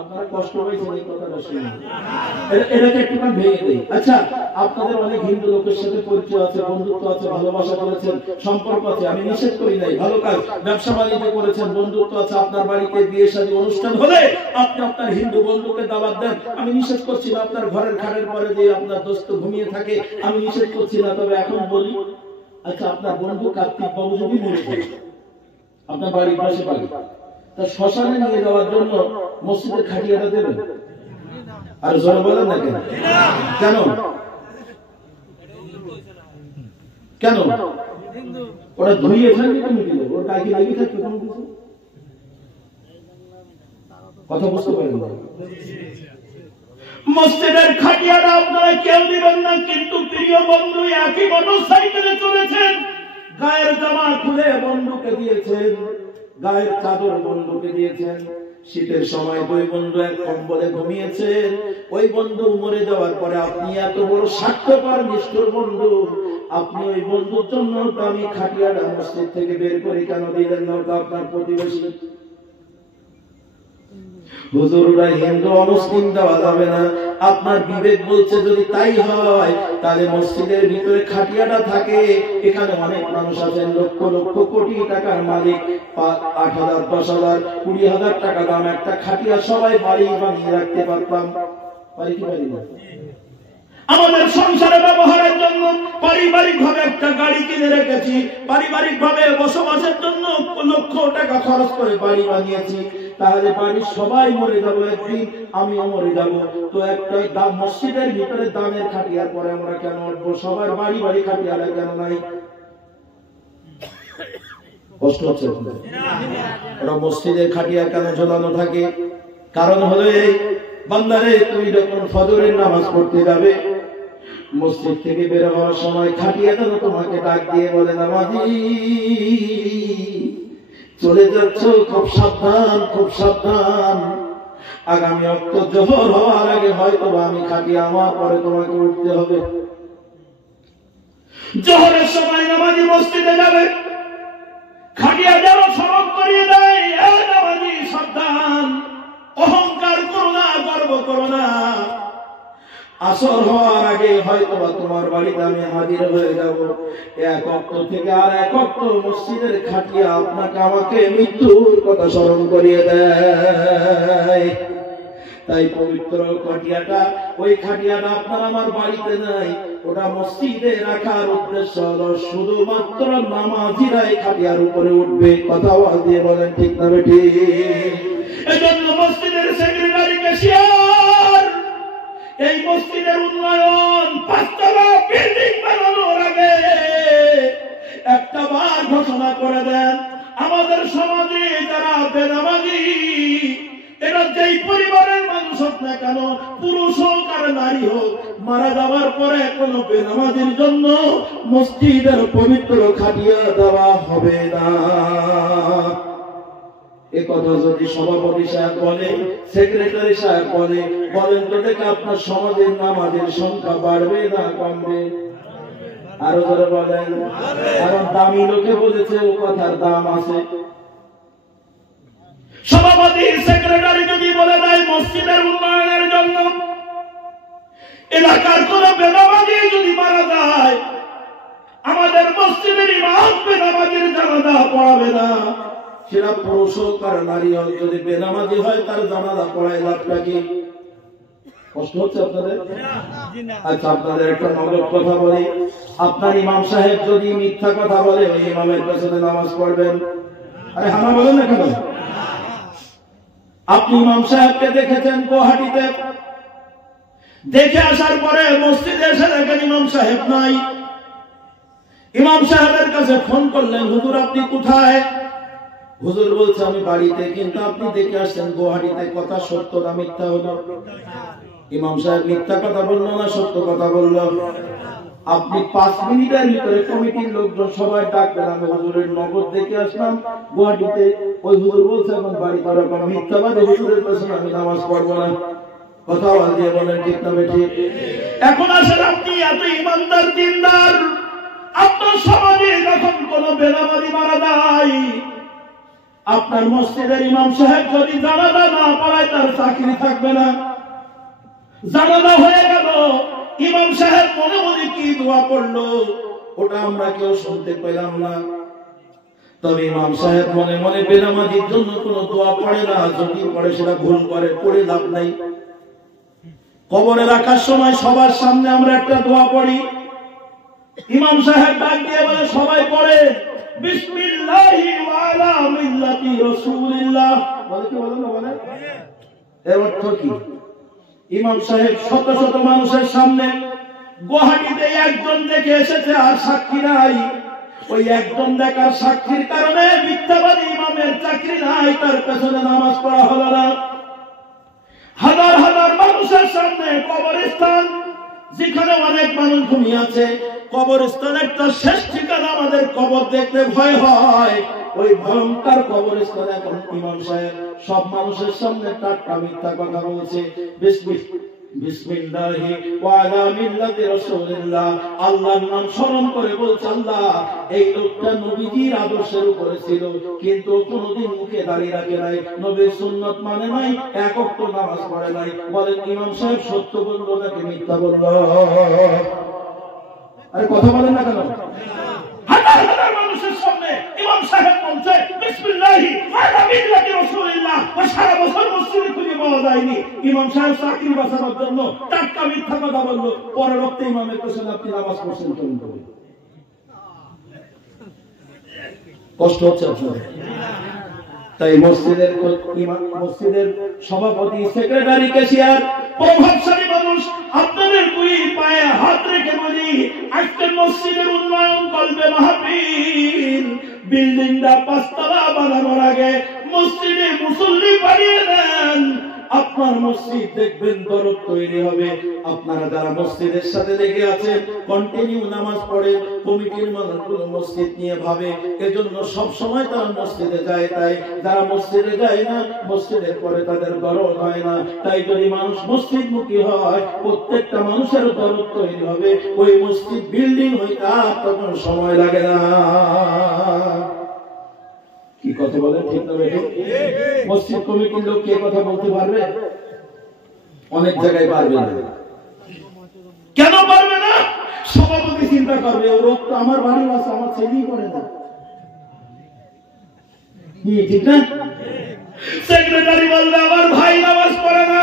আপনারা কষ্ট হয়েছে এই কথাটা শুনে, এটাকে একটুখানি ভেঙে দেই। আচ্ছা, আপনাদের অনেক হিন্দু লোকের সাথে পরিচয় আছে, বন্ধুত্ব আছে, ভালোবাসা করেছেন, সম্পর্ক আছে, আমি নিষেধ করি নাই, ভালো কাজ, ব্যবসা বাণিজ্য করেছেন, বন্ধুত্ব আছে। আপনার বাড়িতে বিয়ে শাদী অনুষ্ঠান হলে আপনি আপনার হিন্দু বন্ধুকে দাওয়াত দেন, আমি নিষেধ করছি না। আপনার ঘরের খাটের পরে যে আপনার দোস্ত ঘুমিয়ে থাকে, আমি নিষেধ করছি না। তবে এখন বলি, আচ্ছা, আপনার বন্ধু কার্তিক বাবু যদি মরে যায়, আপনার বাড়ির পাশে বাড়ি, তা শ্মশানে নিয়ে যাওয়ার জন্য মসজিদের খাটিয়াটা দেবেন? আর জোরে বলেন না কেন? কেন কেন? ওরা ধুইয়ে ফেলবে, তুমি দিলে ওর গায়ে লাগিয়ে থাকবে কোনো কিছু? কথা বুঝতে পারেন না? মসজিদের খাটিয়াটা আপনারা কেউ দিবেন না, কিন্তু প্রিয় বন্ধু একই মোটরসাইকেলে চলেছেন, গায়ের জামা খুলে বন্ধুকে দিয়েছেন, গায়ের চাদর বন্ধুকে দিয়েছেন, শীতের সময় ওই বন্ধু এক কম্বলে ঘুমিয়েছেন, ওই বন্ধু মরে যাওয়ার পরে আপনি এত বড় স্বার্থপর নিষ্ঠুর বন্ধু, আপনি ওই বন্ধুর জন্য দামি খাটিয়াটা মসজিদ থেকে বের করে কেন দিলেন না? ওটা আপনার প্রতিবেশী। হুজুররা হিন্দু অমুসলিম দেওয়া যাবে না। আপনার বিবেক বলছে যদি তাই হয়, তাহলে মসজিদের ভিতরে খাটিয়াটা থাকে, এখানে অনেক মানুষ আছেন, লক্ষ লক্ষ কোটি টাকার মালিক, 8,000, 10,000, 20,000 টাকা দাম একটা খাটিয়া সবাই বাড়ি বানিয়ে রাখতে পারতাম, পারি কি পারি না? আমাদের সংসারে ব্যবহারের জন্য পারিবারিক ভাবে একটা গাড়ি কিনে রেখেছি, পারিবারিক ভাবে বসবাসের জন্য লক্ষ টাকা খরচ করে বাড়ি বানিয়েছি, তাহলে বাড়ির সবাই মরে যাবো একদিন, আমিও মরে যাব, তো একটা মসজিদের ভিতরে দামের খাটিয়ার পরে আমরা কেন উঠবো? সবার বাড়ি বাড়ি খাটিয়ারা কেন নাই? কষ্ট হচ্ছে ওরা মসজিদের খাটিয়া কেন ঝোলানো থাকে? কারণ হলো এই, বান্দারে তুমি যখন ফজরের নামাজ পড়তে যাবে, মসজিদ থেকে বের হওয়ার সময় খাটিয়াটা তোমাকে ডাক দিয়ে বলে, নামাজি চলে যাচ্ছ, খুব সাবধান, খুব সাবধান, আগামী ওয়াক্ত জোহর হওয়ার আগে হয়তো আমি খাটিয়া আমার পরে তোমাকে উঠতে হবে। জোহরের সময় নামাজি মসজিদে যাবে, খাটিয়া যেন স্মরণ করিয়ে দেয়, নামাজি সাবধান, অহংকার করো না, গর্ব করো না, আসর হওয়ার আগে হয়তো তোমার বাড়িতে আমি হাজির হয়ে যাব। এক ওয়াক্ত থেকে আর এক ওয়াক্ত মসজিদের খাটিয়া আপনাকে আমাকে মৃত্যুর কথা স্মরণ করিয়ে দেয়। তাই পবিত্র খাটিয়াটা, ওই খাটিয়াটা আপনার আমার বাড়িতে নাই, ওটা মসজিদে রাখার উদ্দেশ্য হলো শুধুমাত্র নামাজিরাই খাটিয়ার উপরে উঠবে। কথা আওয়াজ দিয়ে বলেন ঠিক না বেঠিক? এজন্য মসজিদের সেক্রেটারি ক্যাশিয়ার এই মসজিদের উন্নয়ন 5 তলা বিল্ডিং বানানোর আগে একটা বার ঘোষণা করে দেন, আমাদের সমাজে যারা বেনামাজি, এরা যেই না কেন, পুরুষ হোক আর নারী হোক, মারা যাওয়ার পরে কোনো বেনামাজির জন্য মসজিদের পবিত্র খাটিয়া দেওয়া হবে না। এ কথা যদি সভাপতি সাহেব বলে, সেক্রেটারি সাহেব বলে, বলেন তো দেখে আপনার সমাজের নামাজের সংখ্যা বাড়বে না কমবে? আরো ধরে বলেন। কারণ দামি লোকে বলেছে, ও কথার দাম আছে। সভাপতি সেক্রেটারি যদি বলে দেয় মসজিদের উন্নয়নের জন্য, এলাকার কোন বেনামাজি যদি মারা যায়, আমাদের মসজিদের ইমাম বেনামাজির জানাজা পড়াবে না, সেটা পুরুষ হোক আর নারী হোক, যদি বেনামাজি হয় তার জানাজা পড়ায় লাভটা কি? কষ্ট হচ্ছে আপনাদের? আচ্ছা, আপনাদের একটা নগদ কথা বলি, আপনার ইমাম সাহেব যদি মিথ্যা কথা বলে, ওই ইমামের পেছনে নামাজ পড়বেন? আরে হানা বলেন না কেন? আপনি ইমাম সাহেবকে দেখেছেন গুয়াহাটিতে, দেখে আসার পরে মসজিদে এসে দেখেন ইমাম সাহেব নাই। ইমাম সাহেবের কাছে ফোন করলেন, হুজুর আপনি কোথায়? হুজুর বলছে আমি বাড়িতে। কিন্তু আপনি দেখে আসছেন গুয়াহাটিতে, কথা সত্য না মিথ্যা হলো? ইমাম সাহেব মিথ্যা কথা বললো না সত্য কথা বললো? আপনি 5 মিনিটের ভিতরে কমিটির লোকজন সবাই ডাকবেন, আমি হুজুরের নগদ দেখে আসলাম গুয়াহাটিতে, ওই হুজুর বলছে এখন বাড়িতে ওরকম মিথ্যাবাদী হুজুরের পেছনে আমি নামাজ পড়বো না। কথা দিয়ে বলেন ঠিক না বেঠিক? এখন আসেন, আপনি এত ইমানদার দিনদার, আপনার সমাজে যখন কোন বেনামাজি মারা যায়, আপনার মসজিদের ইমাম সাহেব যদি জানাজা না পড়ায় তার চাকরি থাকবে না। জানাজা হয়ে গেল, ইমাম সাহেব মনে মনে কি দোয়া পড়লো ওটা আমরা কেউ শুনতে পেলাম না। তবে ইমাম সাহেব মনে মনে বেনামাজির জন্য কোন দোয়া পড়ে না, যদি পড়ে সেটা ভুল করে, পড়ে লাভ নাই। কবরে রাখার সময় সবার সামনে আমরা একটা দোয়া পড়ি, ইমাম সাহেব ডাক দিয়ে বলে সবাই পড়ে বিসমিল্লাহি ওয়া আলা মিল্লাতি রাসূলিল্লাহ। বলে কি বলে না বলে? এর অর্থ কি? ইমাম সাহেব শত শত মানুষের সামনে গুয়াহাটিতে একজন দেখে এসেছে আর সাক্ষী নাই, ওই একজন দেখার সাক্ষীর কারণে মিথ্যাবাদী ইমামের চাকরি নাই, তার পেছনে নামাজ পড়া হলো না। হাজার হাজার মানুষের সামনে কবরস্থান, যেখানে অনেক মানুষ ঘুমিয়ে আছে, কবরস্থান একটা শেষ ঠিকানা, আমাদের কবর দেখলে ভয় হয়, ওই ভয়ঙ্কর কবরস্থানে এখন ইমাম সাহেব সব মানুষের সামনে টাটকা মিথ্যা কথা বলছে। বিসমিল্লাহি ওয়া আলা মিল্লাতি রাসূলিল্লাহ, আল্লাহর নাম স্মরণ করে বলছে, আল্লাহ এই লোকটা নবীজির আদর্শের উপরে ছিল, কিন্তু কোনদিন মুখে দাঁড়িয়ে রাখে নাই, নবীর সুন্নাত মানে নাই, এক ওয়াক্ত নামাজ পড়ে নাই। বলেন ইমাম সাহেব সত্য বললো নাকি মিথ্যা বললো? আরে কথা বলেন না কেন? হাজার হাজার মানুষের সামনে ইমাম সাহেব বলছে বিসমিল্লাহি ওয়া আলা মিল্লাতি রাসূলিল্লাহ, সারা বছর মসজিদে খুঁজে পাওয়া যায়নি। ইমাম সাহেব চাকরি বাঁচানোর জন্য টাটকা মিথ্যা কথা বললো, পরের রক্তে ইমামের পেছনে আপনি নামাজ পড়ছেন কেন? কষ্ট হচ্ছে আপনার? তাই মসজিদের সভাপতি, সেক্রেটারি, ক্যাশিয়ার, প্রভাবশালী মানুষ, আপনাদের দুই পায়ে হাত রেখে বলি, আজকে মসজিদের উন্নয়ন করবে মাহফিল, বিল্ডিংটা 5 তলা বানানোর আগে মসজিদে মুসল্লি বাড়িয়ে দেন, আপনার মসজিদ দেখবেন দরদ তৈরি হবে। আপনারা যারা মসজিদের সাথে লেগে আছেন, কন্টিনিউ নামাজ পড়ে, কমিটির মানুষগুলো মসজিদ নিয়ে ভাবে, এজন্য সব সময় তারা মসজিদে যায়। তাই যারা মসজিদে যায় না, মসজিদের পরে তাদের দরদ হয় না। তাই যদি মানুষ মসজিদমুখী হয়, প্রত্যেকটা মানুষের দরদ তৈরি হবে, ওই মসজিদ বিল্ডিং হইতে আর তখন সময় লাগে না। কি কথা বলে ঠিক না বেঠিক? মসজিদ কমিটির লোক কে কথা বলতে পারবে? অনেক জায়গায় পারবে না। কেন পারবে না? সভাপতি চিন্তা করবে, ও লোক তো আমার বাড়ির আছে, আমার ছেলেই করে না, ঠিক না? সেক্রেটারি বলবে আমার ভাই নামাজ পড়ে না।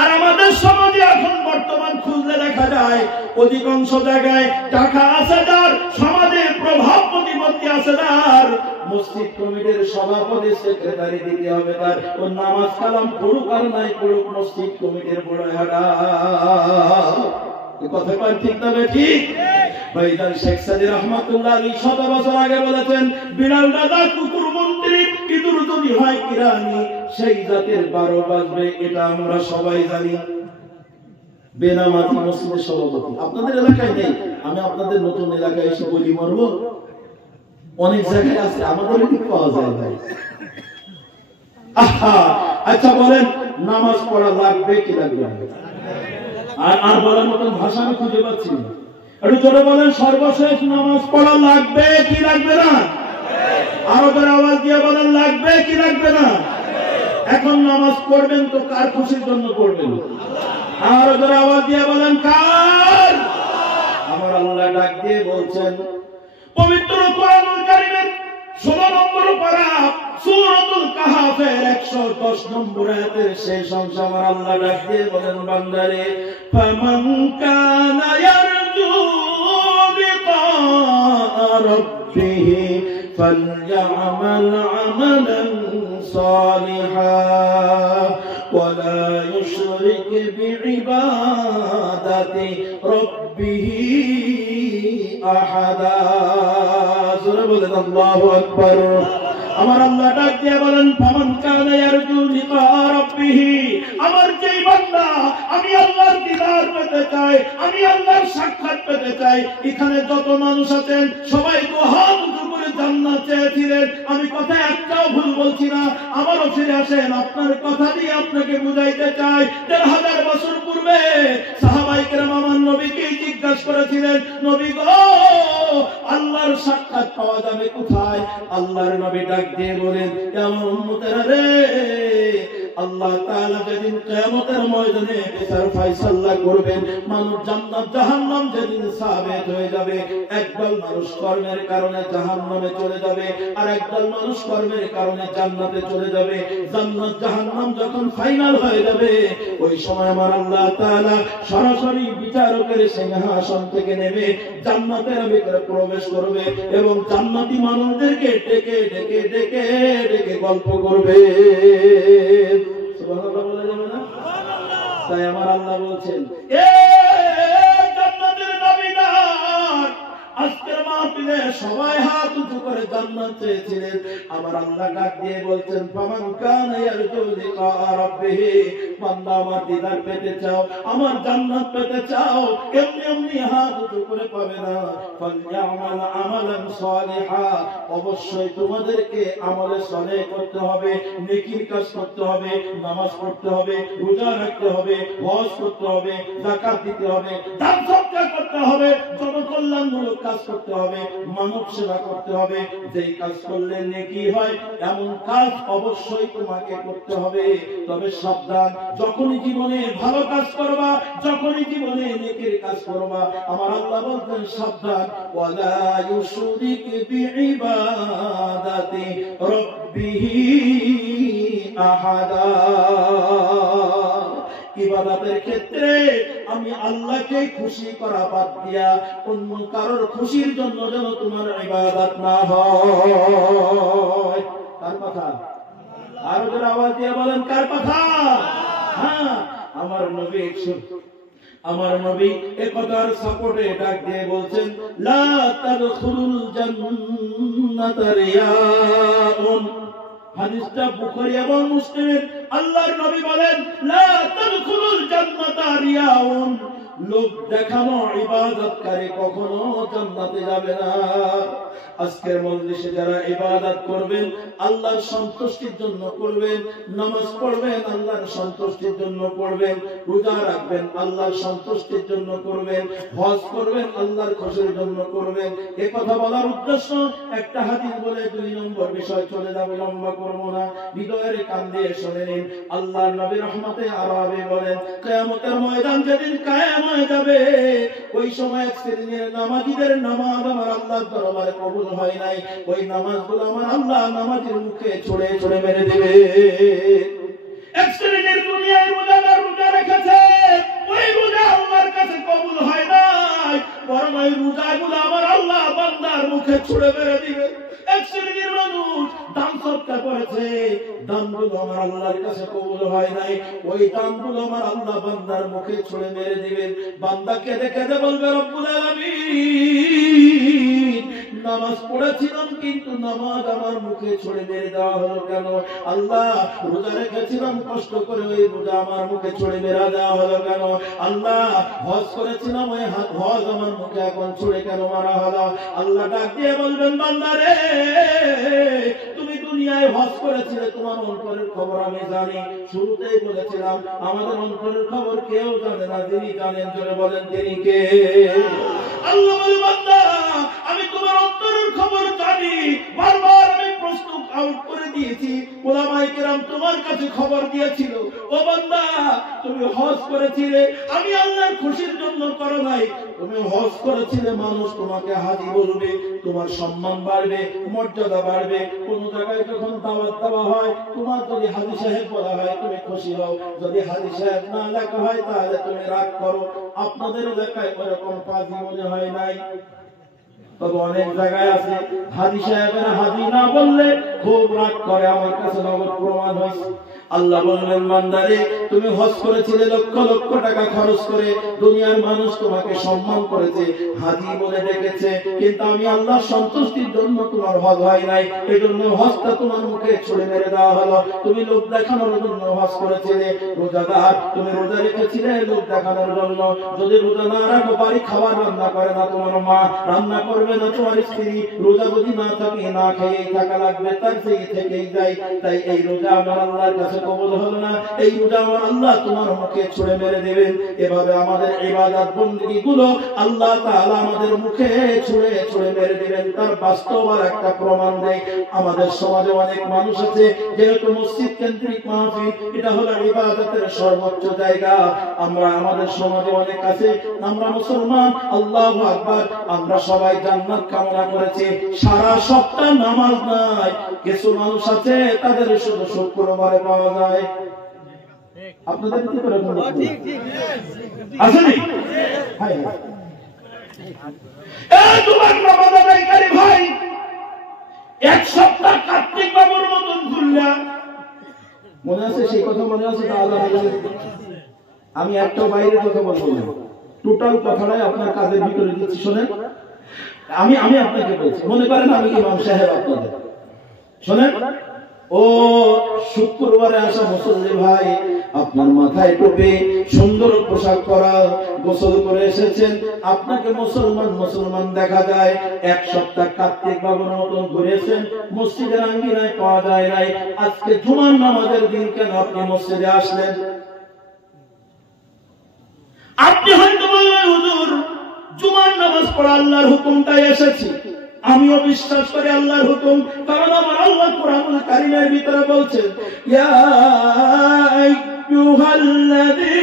আর আমাদের সমাজে এখন বর্তমান খুঁজলে দেখা যায় অধিকাংশ জায়গায় টাকা আছে যার, সমাজে প্রভাব প্রতিপত্তি আছে যার, মসজিদ কমিটির সভাপতি সেক্রেটারি দিতে হবে তার, ও নামাজ কালাম পড়ুক আর নাই পড়ুক, মসজিদ কমিটির বড় হারা। কথা কয় ঠিক না ঠিক? ভাইজান শেখ সাদি রহমাতুল্লাহ আলাইহি 100 বছর আগে বলেছেন, বিড়াল দাদা কুকুর মন্ত্রী, ইঁদুর যদি হয় কিরানি, সেই জাতের 12 বাজবে, এটা আমরা সবাই জানি। বেনামাজি মসজিদের সভাপতি আপনাদের এলাকায় নেই, আমি আপনাদের নতুন এলাকায় এসে বলি মরবো, অনেক জায়গায় আছে, আমাদের কি পাওয়া যায় ভাই? আচ্ছা বলেন, নামাজ পড়া লাগবে কি লাগবে না? আর বলার মতন ভাষা আমি খুঁজে পাচ্ছি না। একটু জোরে বলেন, সর্বশেষ নামাজ পড়া লাগবে কি লাগবে না? আরো করে আওয়াজ দিয়ে বলেন, লাগবে কি লাগবে না? এখন নামাজ পড়বেন তো কার খুশির জন্য পড়বেন? আরো করে আওয়াজ দিয়ে বলেন, কার? আমার আল্লাহ ডাক দিয়ে বলছেন পবিত্র কোরআনুল কারীমের 16 নম্বর পারা সূরাতুল কাহফের 110 নম্বর আয়াতের শেষ অংশ আমার আল্লাহ ডাক দিয়ে বলেন, বান্দারে ফামান কানা ইয়ারজু লিকা রাব্বিহি ফালইআমাল আমালান সালিহা ওয়ালা ইউশরিক বিইবাদাতি রাব্বিহি আহাদা। জোরে বলেন আল্লাহু আকবার। আমার আল্লাহ ডাক দিয়ে বলেন, ফামান কানা ইয়ারজু লিকা রাব্বিহি, আমার যেই বান্দা আমি আল্লাহর দিদার পেতে চাই, আমি আল্লাহর সাক্ষাৎ পেতে চাই, এখানে যত মানুষ আছেন সবাই তো হাত উঁচু করে জান্নাত চেয়েছিলেন, আমি কথা একটাও ভুল বলছি না, আমারও ফিরে আসেন, আপনার কথা দিয়ে আপনাকে বুঝাইতে চাই। ১,৫০০ বছর পূর্বে সাহাবায়ে কেরাম আমার নবীকে জিজ্ঞাসা করেছিলেন, নবী গো আল্লাহর সাক্ষাৎ পাওয়া যাবে কোথায়? আল্লাহর নবী ডাক দিয়ে বলেন, আমার উম্মতেরা রে, আল্লাহ তাআলা যেদিন কিয়ামতের ময়দানে বিচার ফয়সালা করবেন, মানুষ জান্নাত জাহান্নাম যেদিন সাবিত হয়ে যাবে, একদল মানুষ কর্মের কারণে জাহান্নামে চলে যাবে, আর একদল মানুষ কর্মের কারণে জান্নাতে চলে যাবে। জান্নাত জাহান্নাম যখন ফাইনাল হয়ে যাবে, ওই সময় আমার আল্লাহ তাআলা সরাসরি বিচারকের সিংহাসন থেকে নেমে জান্নাতের ভিতরে প্রবেশ করবে এবং জান্নাতি মানুষদেরকে ডেকে ডেকে ডেকে ডেকে গল্প করবে। সুবহানাল্লাহ বলা যাবে না? তাই আমার আল্লাহ বলছেন, এ জান্নাতের দাবিদার, আজকের মাহফিলে সবাই হাত উঁচু করে জান্নাত চেয়েছিলেন, আমার আল্লাহ ডাক দিয়ে বলছেন, ফামান কানা ইয়ারজু লিকা রাব্বিহি, বান্দা আমার দিদার পেতে চাও, আমার জান্নাত পেতে চাও, এমনি এমনি হাত উঁচু করে পাবে না, ফালইআমাল আমালান সালিহা, অবশ্যই তোমাদেরকে আমলে সালেহ করতে হবে, নেকির কাজ করতে হবে, নামাজ পড়তে হবে, রোজা রাখতে হবে, হজ করতে হবে, যাকাত দিতে হবে, দান সদকা করতে হবে, জনকল্যাণমূলক কাজ করতে হবে, মানব সেবা করতে হবে, যেই কাজ করলে নেকি হয় এমন কাজ অবশ্যই তোমাকে করতে হবে। তবে সাবধান, যখনই জীবনে ভালো কাজ করবা, যখনই জীবনে নেকির কাজ করবা, আমার আল্লাহ বলতেন সাবধান, ওয়ালা ইউশরিক বিইবাদাতি রাব্বিহি আহাদা। ইবাদতের ক্ষেত্রে আমি আল্লাহকে খুশি করা বাদ দিয়া অন্য কারোর খুশির জন্য যেন তোমার ইবাদত না হয়। কার কথা? আরো জোরে আওয়াজ দিয়ে বলেন, কার কথা? হ্যাঁ, আমার নবী এ কথার সাপোর্টে ডাক দিয়ে বলছেন, লা তাদখুলুল জান্নাতা রিয়াউন। হাদিসটা বুখারী এবং মুসলিমের। আল্লাহর নবী বলেন, লা তাদখুলুল জান্নাতা রিয়াউন, লোক দেখানো ইবাদতকারী কখনো জান্নাতে যাবে না। আজকের মজলিসে যারা ইবাদত করবেন আল্লাহর সন্তুষ্টির জন্য করবেন, নামাজ পড়বেন আল্লাহর সন্তুষ্টির জন্য পড়বেন, রোজা রাখবেন আল্লাহর সন্তুষ্টির জন্য করবেন, হজ করবেন আল্লাহর খুশির জন্য করবেন। এই কথা বলার উদ্দেশ্য একটা হাদিস বলে 2 নম্বর বিষয় চলে যাবে, লম্বা করব না, হৃদয়ের কান দিয়ে শুনে নিন। আল্লাহর নবী রহমতে আরবে বলেন, কিয়ামতের ময়দান যেদিন কায়েম হয়ে যাবে, ওই সময় এক শ্রেণীর নামাজীদের নামাজ আমার আল্লাহর দরবারে কবুল হয় নাই, ওই নামাজগুলো আমার আল্লাহ নামাজের মুখে ছুঁড়ে ছুঁড়ে মেরে দেবে। এক শ্রেণীর দুনিয়ায় রোজাদার রোজা রেখেছে, ওই রোজা আল্লাহর কাছে কবুল হয় নাই, বরং ওই রোজাগুলো আমার আল্লাহ বান্দার মুখে ছুঁড়ে মেরে দিবে। এক শ্রেণীর মানুষ দান সদকা করেছে, দানগুলো আমার আল্লাহর কাছে কবুল হয় নাই, ওই দানগুলো আমার আল্লাহ বান্দার মুখে ছুঁড়ে মেরে দিবেন। বান্দা কেঁদে কেঁদে বলবে, রব্বুল আলামিন নামাজ পড়েছিলাম কিন্তু নামাজ আমার মুখে ছুঁড়ে মেরে দেওয়া হলো কেন? আল্লাহ রোজা রেখেছিলাম কষ্ট করে, ওই রোজা আমার মুখে ছুঁড়ে মেরে দেওয়া হলো কেন? আল্লাহ হজ করেছিলাম, ওই হজ আমার মুখে এখন ছুঁড়ে কেন মারা হলো? আল্লাহ ডাক দিয়ে বলবেন, বান্দা রে, তুমি দুনিয়ায় হজ করেছিলে, তোমার অন্তরের খবর আমি জানি। শুরুতেই বলেছিলাম আমাদের অন্তরের খবর কেউ জানে না, তিনি জানেন। জোরে বলেন তিনি কে? আল্লাহ বলে, বান্দা আমি তোমার অন্তরের খবর জানি। বারবার আমি প্রশ্ন আউট করে দিয়েছি, ওলামায়ে কেরাম তোমার কাছে খবর দিয়েছিল, ও বান্দা তুমি হজ করেছিলে, আমি আল্লাহর খুশির জন্য করো নাই। তুমি হজ করেছিলে, মানুষ তোমাকে হাজী বলবে, তোমার সম্মান বাড়বে, মর্যাদা বাড়বে। কোন জায়গায় যখন দাওয়াত দেওয়া হয়, তোমার যদি হাজী সাহেব বলা হয় তুমি খুশি হও, যদি হাজী সাহেব না লেখা হয় তাহলে তুমি রাগ করো। আপনাদের এলাকায় ওরকম পাজি মনে হয় নাই? তবে অনেক জায়গায় আছে হাজী সাহেবের হাজী না বললে খুব রাগ করে, আমার কাছে নগদ প্রমাণ হয়েছে। আল্লাহ বললেন, বান্দারে তুমি হজ করেছিলে লক্ষ লক্ষ টাকা খরচ করে, দুনিয়ার মানুষ তোমাকে সম্মান করেছে, হাজী বলে ডেকেছে, কিন্তু আমি আল্লাহর সন্তুষ্টির জন্য তোমার হজ হয় নাই, এই জন্য হজটা তোমার মুখে ছুঁড়ে মেরে দেওয়া হলো। তুমি লোক দেখানোর জন্য হজ করেছিলে। রোজাদার, তুমি রোজা রেখেছিলে লোক দেখানোর জন্য। যদি রোজা না রাখো, বাড়ি খাবার রান্না করে না তোমার মা, রান্না করবে না তোমার স্ত্রী, রোজা যদি না থাকে না খেয়ে থাকা লাগবে, তার সেই থেকেই যায়। তাই এই রোজা আমার আল্লাহর কাছে কবুল হলো না, এই রোজা আমার আল্লাহ তোমার মুখে ছুঁড়ে মেরে দিবেন। এভাবে আমাদের ইবাদত বندگی গুলো আল্লাহ তাআলা আমাদের মুখে ছুঁড়ে ছুঁড়ে মেরে দিবেন। তার বাস্তব আর একটা প্রমাণ দেয়, আমাদের সমাজে অনেক মানুষ আছে, যেহেতু মসজিদ কেন্দ্রিক মাহফিল, এটা হলো ইবাদতের সর্বোচ্চ জায়গা। আমরা আমাদের সমাজে অনেক আছে, আমরা মুসলমান, আল্লাহু আকবার, আমরা সবাই জান্নাত কামনা করেছি, সারা সপ্তাহ নামাজ নাই। কিছু মানুষ আছে তাদের শুধু শুক্রবারে পাওয়া যায়। আপনাদের কি করে আসেনি? তোমার নামাজ আদায়কারী ভাই এক সপ্তাহ কার্তিক বাবুর মতন ঘুরলাম, মনে আছে সেই কথা? মনে আছে? আমি একটা বাইরে কথা বলবো না, টোটাল কথাটাই আপনার কাজের ভিতরে দিচ্ছি, শোনেন। আমি আপনাকে বলছি, মনে করেন আমি ইমাম সাহেব, আপনাদের শোনেন। ও শুক্রবারে আসা মুসল্লি ভাই, আপনার মাথায় টুপি, সুন্দর পোশাক পরা, গোসল করে এসেছেন, আপনাকে মুসলমান দেখা যায়। এক সপ্তাহ কার্তিক বাবুর মতন ঘুরেছেন, মসজিদের আঙ্গিনায় পাওয়া যায় নাই। আজকে জুমার নামাজের দিন কেন আপনি মসজিদে আসলেন? আপনি হয়তো বলবেন, হুজুর জুমার নামাজ পড়া আল্লাহর হুকুমটাই এসেছি। আমিও বিশ্বাস করি আল্লাহর হুকুম, কারণ আমার আল্লাহ কোরআনুল কারীমের ভিতরে বলছেন, ইয়া আইয়ুহাল্লাযীনা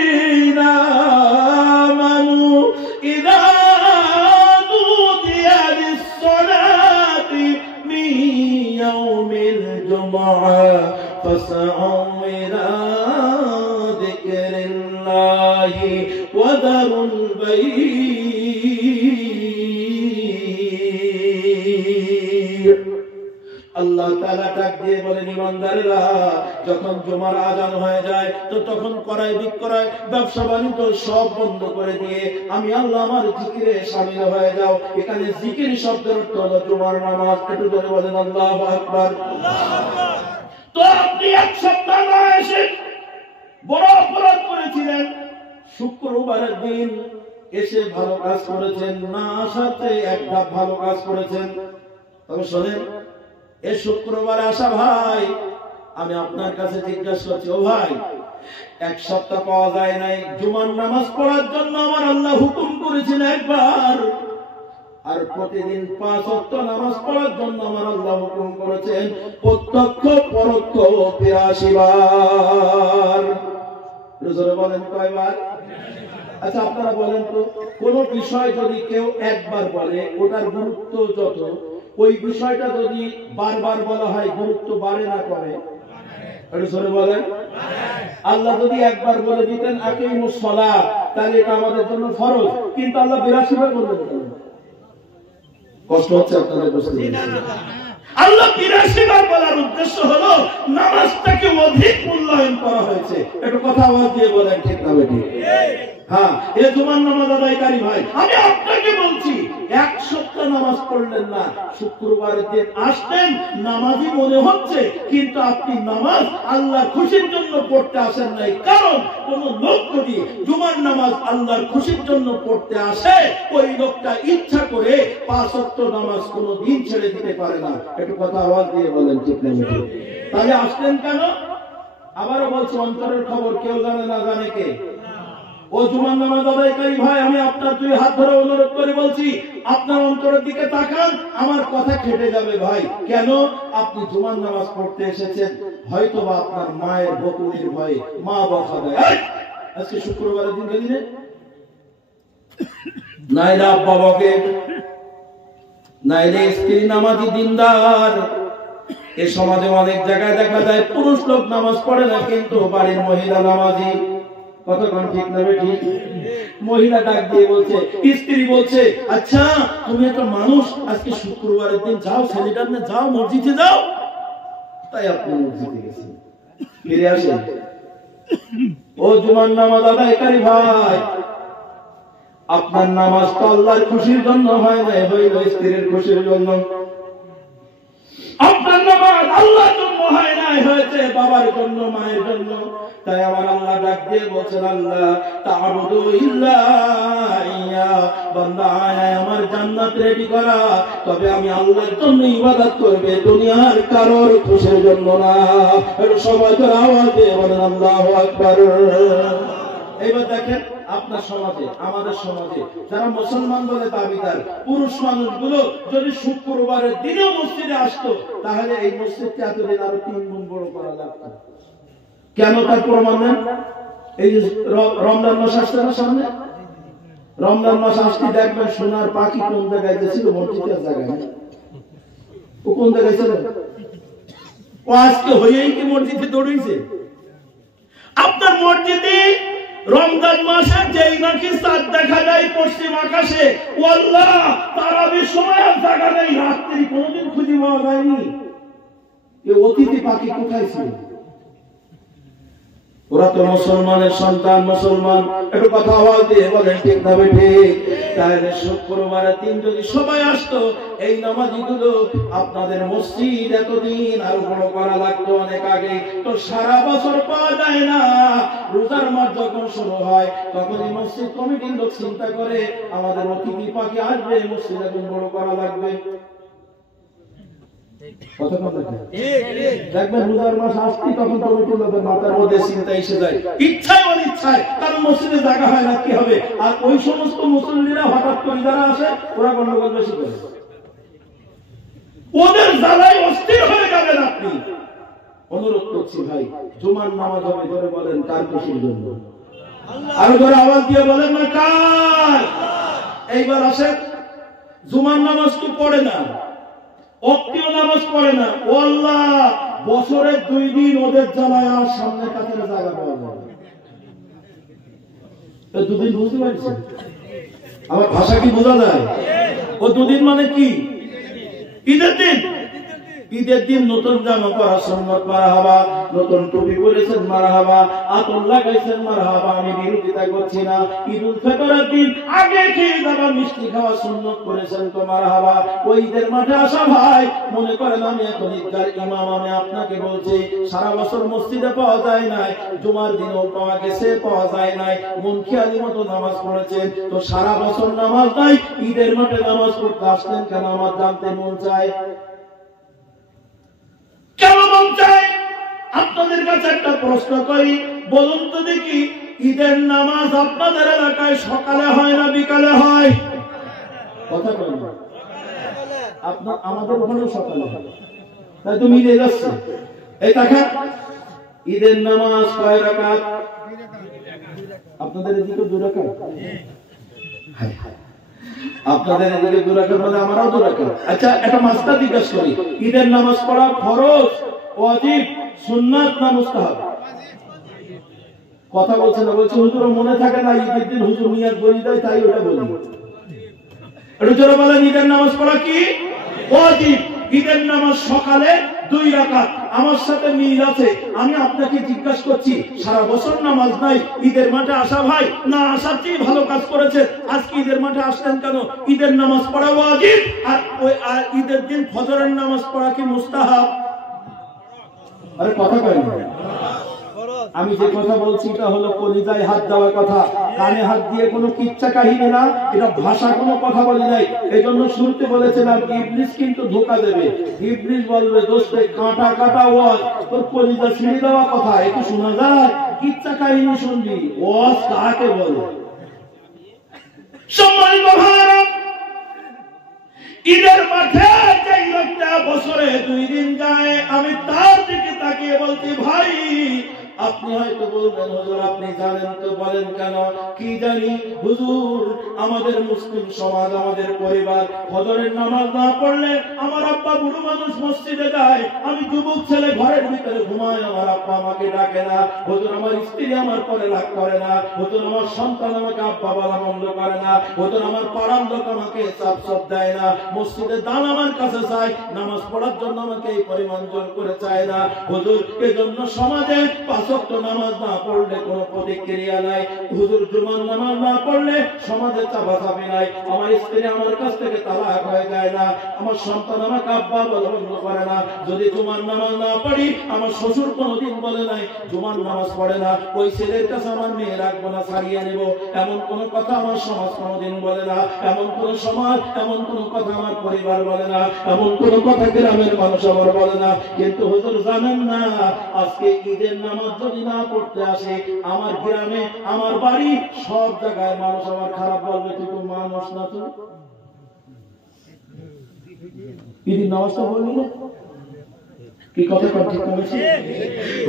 আমানু ইযা নুদিয়া লিস-সালাতি মিন ইয়াউমিল জুমআ ফাসআউ ইলা যিকরিল্লাহি ওয়া দারুল বাই'। আল্লাহ তাআলা ডাক দিয়ে বলেন, ইমানদারেরা, যখন জুমার আযান হয়ে যায় তো তখন ক্রয় বিক্রয়, ব্যবসা বাণিজ্য সব বন্ধ করে দিয়ে আমি আল্লাহ আমার জিকিরে শামিল হয়ে যাও। এখানে জিকির শব্দের অর্থ হলো জুমার নামাজ। একটু জোরে বলেন আল্লাহু আকবার। তো আপনি এক সপ্তাহ না এসে বড় অপরাধ করেছিলেন, শুক্রবারের দিন এসে ভালো কাজ করেছেন, না আসাতে একটা ভালো কাজ করেছেন। তবে শোনেন, এ শুক্রবার আসা ভাই, আমি আপনার কাছে জিজ্ঞাসা করছি, ও ভাই, এক সপ্তাহ পাওয়া যায় নাই, জুমার নামাজ পড়ার জন্য আমার আল্লাহ হুকুম করেছেন একবার, আর প্রতিদিন 5 ওয়াক্ত নামাজ পড়ার জন্য আমার আল্লাহ হুকুম করেছেন প্রত্যক্ষ পরোক্ষ 82 বার। রোজারে বলেন কয়বার? আচ্ছা আপনারা বলেন তো, কোন বিষয় যদি কেউ একবার বলে ওটার গুরুত্ব যত, ওই বিষয়টা যদি বারবার বলা হয় গুরুত্ব বাড়ে না কমে? বলেন। আল্লাহ যদি একবার বলে দিতেন আকিমুস সালাহ, তাহলে এটা আমাদের জন্য ফরজ, কিন্তু আল্লাহ 82 বার বললেন। কষ্ট হচ্ছে আপনাদের বুঝতে? আল্লাহ 82 বার বলার উদ্দেশ্য হলো নামাজটাকে অধিক মূল্যায়ন করা হয়েছে। একটু কথা আওয়াজ দিয়ে বলেন, ঠিক না বেটি? হ্যাঁ, এ জুমার নামাজ আদায়কারী ভাই, আমি আপনাকে বলছি এক সপ্তাহ নামাজ পড়লেন না, শুক্রবারের দিন আসলেন, নামাজই মনে হচ্ছে, কিন্তু আপনি নামাজ আল্লাহর খুশির জন্য পড়তে আসেন নাই। কারণ কোন লোক যদি জুমার নামাজ আল্লাহর খুশির জন্য পড়তে আসে, ওই লোকটা ইচ্ছা করে 5 ওয়াক্ত নামাজ কোনো দিন ছেড়ে দিতে পারে না। একটু কথা আওয়াজ দিয়ে বলেন ঠিক না? তাহলে আসলেন কেন? আবারও বলছি, অন্তরের খবর কেউ জানে না, জানে কে? ও জুমার নামাজ আদায়কারী ভাই, আমি আপনার 2 হাত ধরে অনুরোধ করে বলছি, আপনার অন্তরের দিকে তাকান, আমার কথা খেটে যাবে ভাই। কেন? আপনি জুমার নামাজ পড়তে এসেছেন, হয়তো বা আপনার মায়ের বকুনির ভয়ে মা বকা দেয়, আজকে শুক্রবারের দিন গেলি না, নাইলে আব্বা বকে, নাইলে স্ত্রী নামাজি দিনদার। এ সমাজে অনেক জায়গায় দেখা যায় পুরুষ লোক নামাজ পড়ে না, কিন্তু বাড়ির মহিলা নামাজি। কতক্ষণ ঠিক না ঠিক? মহিলা ডাক দিয়ে বলছে, স্ত্রী বলছে, আচ্ছা তুমি একটা মানুষ, আজকে শুক্রবারের দিন যাও, ছেলেটার না যাও, মসজিদে যাও। তাই আপনি মসজিদে গেছেন, ফিরে আসেন। ও জুমার নামাজ আদায়কারী ভাই, আপনার নামাজ তো আল্লাহর খুশির জন্য হয় না, হইল স্ত্রীর খুশির জন্য। আপনার নামাজ আল্লাহর জন্য হয় না, হয়েছে বাবার জন্য, মায়ের জন্য। তাই আমার আল্লাহ ডাক দিয়ে বলছেন, আল্লাহ তা'বুদু ইল্লা ইয়া, বান্দা আয় আমার জান্নাত রেডি করা, তবে আমি আল্লাহর জন্য ইবাদত করবে, দুনিয়ার কারোর খুশির জন্য না। একটু সবাই করে আওয়াজ দিয়ে বলেন আল্লাহু আকবার। এবার দেখেন, আপনার সমাজে, আমাদের সমাজে যারা মুসলমান বলে দাবিদার পুরুষ মানুষগুলো যদি শুক্রবারের দিনেও মসজিদে আসতো, তাহলে এই মসজিদকে এতদিন আরো 3 গুণ বড় করা লাগতো। কেন? তার প্রমাণ নেন। এই যে রমজান মাস আসছে না সামনে, রমজান মাস আসতে দেখবেন সোনার পাখি কোন জায়গায় ছিল, মসজিদের জায়গায়। ও কোন জায়গায় ছিল? ও আজকে হয়েই কি মসজিদে দৌড়েছে? আপনার মসজিদে রমজান মাসে যেই নাকি চাঁদ দেখা যায় পশ্চিম আকাশে, আল্লাহ তারাবির সময় আর জায়গা নেই, রাত্রি কোনদিন খুঁজে পাওয়া যায়নি। এই অতিথি পাখি কোথায় ছিল? ওরা তো মুসলমানের সন্তান, মুসলমান। একটু কথা আওয়াজ দিয়ে বলেন ঠিক না ঠিক? তাহলে শুক্রবারের দিন যদি সবাই আসতো, এই নামাজিগুলো আপনাদের মসজিদ এতদিন আরো বড় করা লাগতো অনেক আগে। তো সারা বছর পাওয়া যায় না, রোজার মাস যখন শুরু হয় তখনই মসজিদ কমিটির লোক চিন্তা করে আমাদের অতিথি পাখি আসবে, মসজিদ এখন বড় করা লাগবে। দেখবেন রোজার মাস আসতেই তখন কমিটির লোকের মাথার মধ্যে চিন্তা এসে যায়, ইচ্ছায় অনিচ্ছায়, কারণ মসজিদে জায়গা হয় না, কি হবে? আর ওই সমস্ত মুসল্লিরা হঠাৎ করে যারা আসে, ওরা গন্ডগোল বেশি করে, ওদের জ্বালায় অস্থির হয়ে যাবেন আপনি। অনুরোধ করছি ভাই, জুমার নামাজ হবে, ধরে বলেন কার খুশির জন্য? আরো ধরে আওয়াজ দিয়ে বলেন না কার? এইবার আসেন, জুমার নামাজ তো পড়ে না, অক্টিও নামাজ পড়ে না, ও আল্লাহ বছরে 2 দিন ওদের জ্বালায় আর সামনে কাছে জায়গা পাওয়া যায়। 2 দিন বুঝতে পারছেন? আমার ভাষা কি বোঝা যায়? ও 2 দিন মানে কি? ঈদের দিন। ঈদের দিন নতুন জামা পরা সুন্নাত, মারহাবা। নতুন টুপি পরেছেন, মারহাবা। আতর লাগাইছেন, মারহাবা। আমি বিরোধিতা করছি না। ঈদুল ফিতরের দিন আগে খেয়ে যাওয়া মিষ্টি খাওয়া সুন্নাত করেছেন তো, মারহাবা। ওই ঈদের মাঠে আসা ভাই, মনে করেন আমি এখন ঈদগার ইমাম, আমি আপনাকে বলছি সারা বছর মসজিদে পাওয়া যায় নাই, জুমার দিনও পাওয়া গেছে, পাওয়া যায় নাই, মন খেয়ালি মতো নামাজ পড়েছেন, তো সারা বছর নামাজ নাই, ঈদের মাঠে নামাজ পড়তে আসলেন কেন? আমার জানতে মন চায়। কেন মন চাই? আপনাদের কাছে একটা প্রশ্ন করি, বলুন তো দেখি, ঈদের নামাজ আপনাদের এলাকায় সকালে হয় না বিকালে হয়? কথা বলুন। আপনার আমাদের ওখানে সকালে হয়, তাই তো মিলে যাচ্ছে। এই দেখেন ঈদের নামাজ কয় রাকাত? আপনাদের এদিকে 2 রাকাত। আপনাদের এদিকে 2 রাকাত মানে আমরাও 2 রাকাত। আচ্ছা একটা মাসলা জিজ্ঞাসা করি, ঈদের নামাজ পড়া ফরজ, ওয়াজিব, সুন্নাত না মুস্তাহাব? কথা বলছে না, বলছে হুজুর মনে থাকে না, ঈদের দিন হুজুর নিয়াত বলি দেয়, তাই ওটা বলি। একটু জোরে বলেন, ঈদের নামাজ পড়া কি? ওয়াজিব। ঈদের নামাজ সকালে 2 রাকাত আমার সাথে মিল আছে। আমি আপনাকে জিজ্ঞাসা করছি, সারা বছর নামাজ নাই, ঈদের মাঠে আসা ভাই না আসার চেয়ে ভালো কাজ করেছে। আজকে ঈদের মাঠে আসলেন কেন? ঈদের নামাজ পড়া ওয়াজিব, আর ঈদের দিন ফজরের নামাজ পড়া কি মুস্তাহাব? আরে কথা কয় না। আমি যে কথা বলছি এটা হলো কলিজায় হাত দেওয়ার কথা, কানে হাত দিয়ে কোনো কিচ্ছা কাহিনী না, এটা ভাষা কোনো কথা বলি নাই। এজন্য শুরুতে বলেছিলাম ইবলিস কিন্তু ধোঁকা দেবে। ইবলিস বলবে দোস্তে কাঁটা কাটা ওয়াজ, তোর কলিজা ছিঁড়ে দেওয়া কথা একটু শোনা যায়, কিচ্ছা কাহিনী শুনবি, ওয়াজ কাকে বলে? সম্মানিত ভাইরা, ঈদের মাঠে যেই লোকটা বছরে 2 দিন যায়, আমি তার দিকে তাকিয়ে বলছি ভাই আপনি হয়তো বলবেন হুজুর আপনি জানেন তো, বলেন কেন? কি জানি হুজুর, আমাদের মুসলিম সমাজ, আমাদের পরিবার ফজরের নামাজ না পড়লে আমার আব্বা বুড়ো মানুষ মসজিদে যায়, আমি যুবক ছেলে ঘরের ভিতরে ঘুমাই, আমার আব্বা আমাকে ডাকে না। হুজুর আমার স্ত্রী আমার পরে রাগ করে না, হুজুর আমার সন্তান আমাকে আব্বা বলা বন্ধ করে না, হুজুর আমার পাড়ার লোক আমাকে চাপ দেয় না, মসজিদে দান আমার কাছে চায়, নামাজ পড়ার জন্য আমাকে এই পরিমাণ জোর করে চায় না। হুজুর এজন্য সমাজে 5 ওয়াক্ত নামাজ না পড়লে কোনো প্রতিক্রিয়া নাই। হুজুর জুমার নামাজ না পড়লে সমাজে চাপাচাপি নাই, আমার স্ত্রী আমার কাছ থেকে তালাক হয়ে যায় না, আমার সন্তান আমাকে আব্বা বলা বন্ধ করে না। যদি জুমার নামাজ না পড়ি, আমার শ্বশুর কোনোদিন বলে নাই জুমার নামাজ পড়ে না, ওই ছেলের কাছে আমার মেয়ে রাখবো না, ছাড়িয়ে নেব, এমন কোন কথা আমার সমাজ কোনোদিন বলে না, এমন কোন সমাজ, এমন কোন কথা আমার পরিবার বলে না, এমন কোন কথা গ্রামের মানুষ আমার বলে না। কিন্তু হুজুর জানেন না, আজকে ঈদের নামাজ যদি না পড়তে আসে, আমার গ্রামে আমার বাড়ি সব জায়গায় মানুষ আমার খারাপ বলবে, তুই তো মানুষ না, তো ঈদের নামাজটা পড়লি না, কি কথা ঠিক বলেছি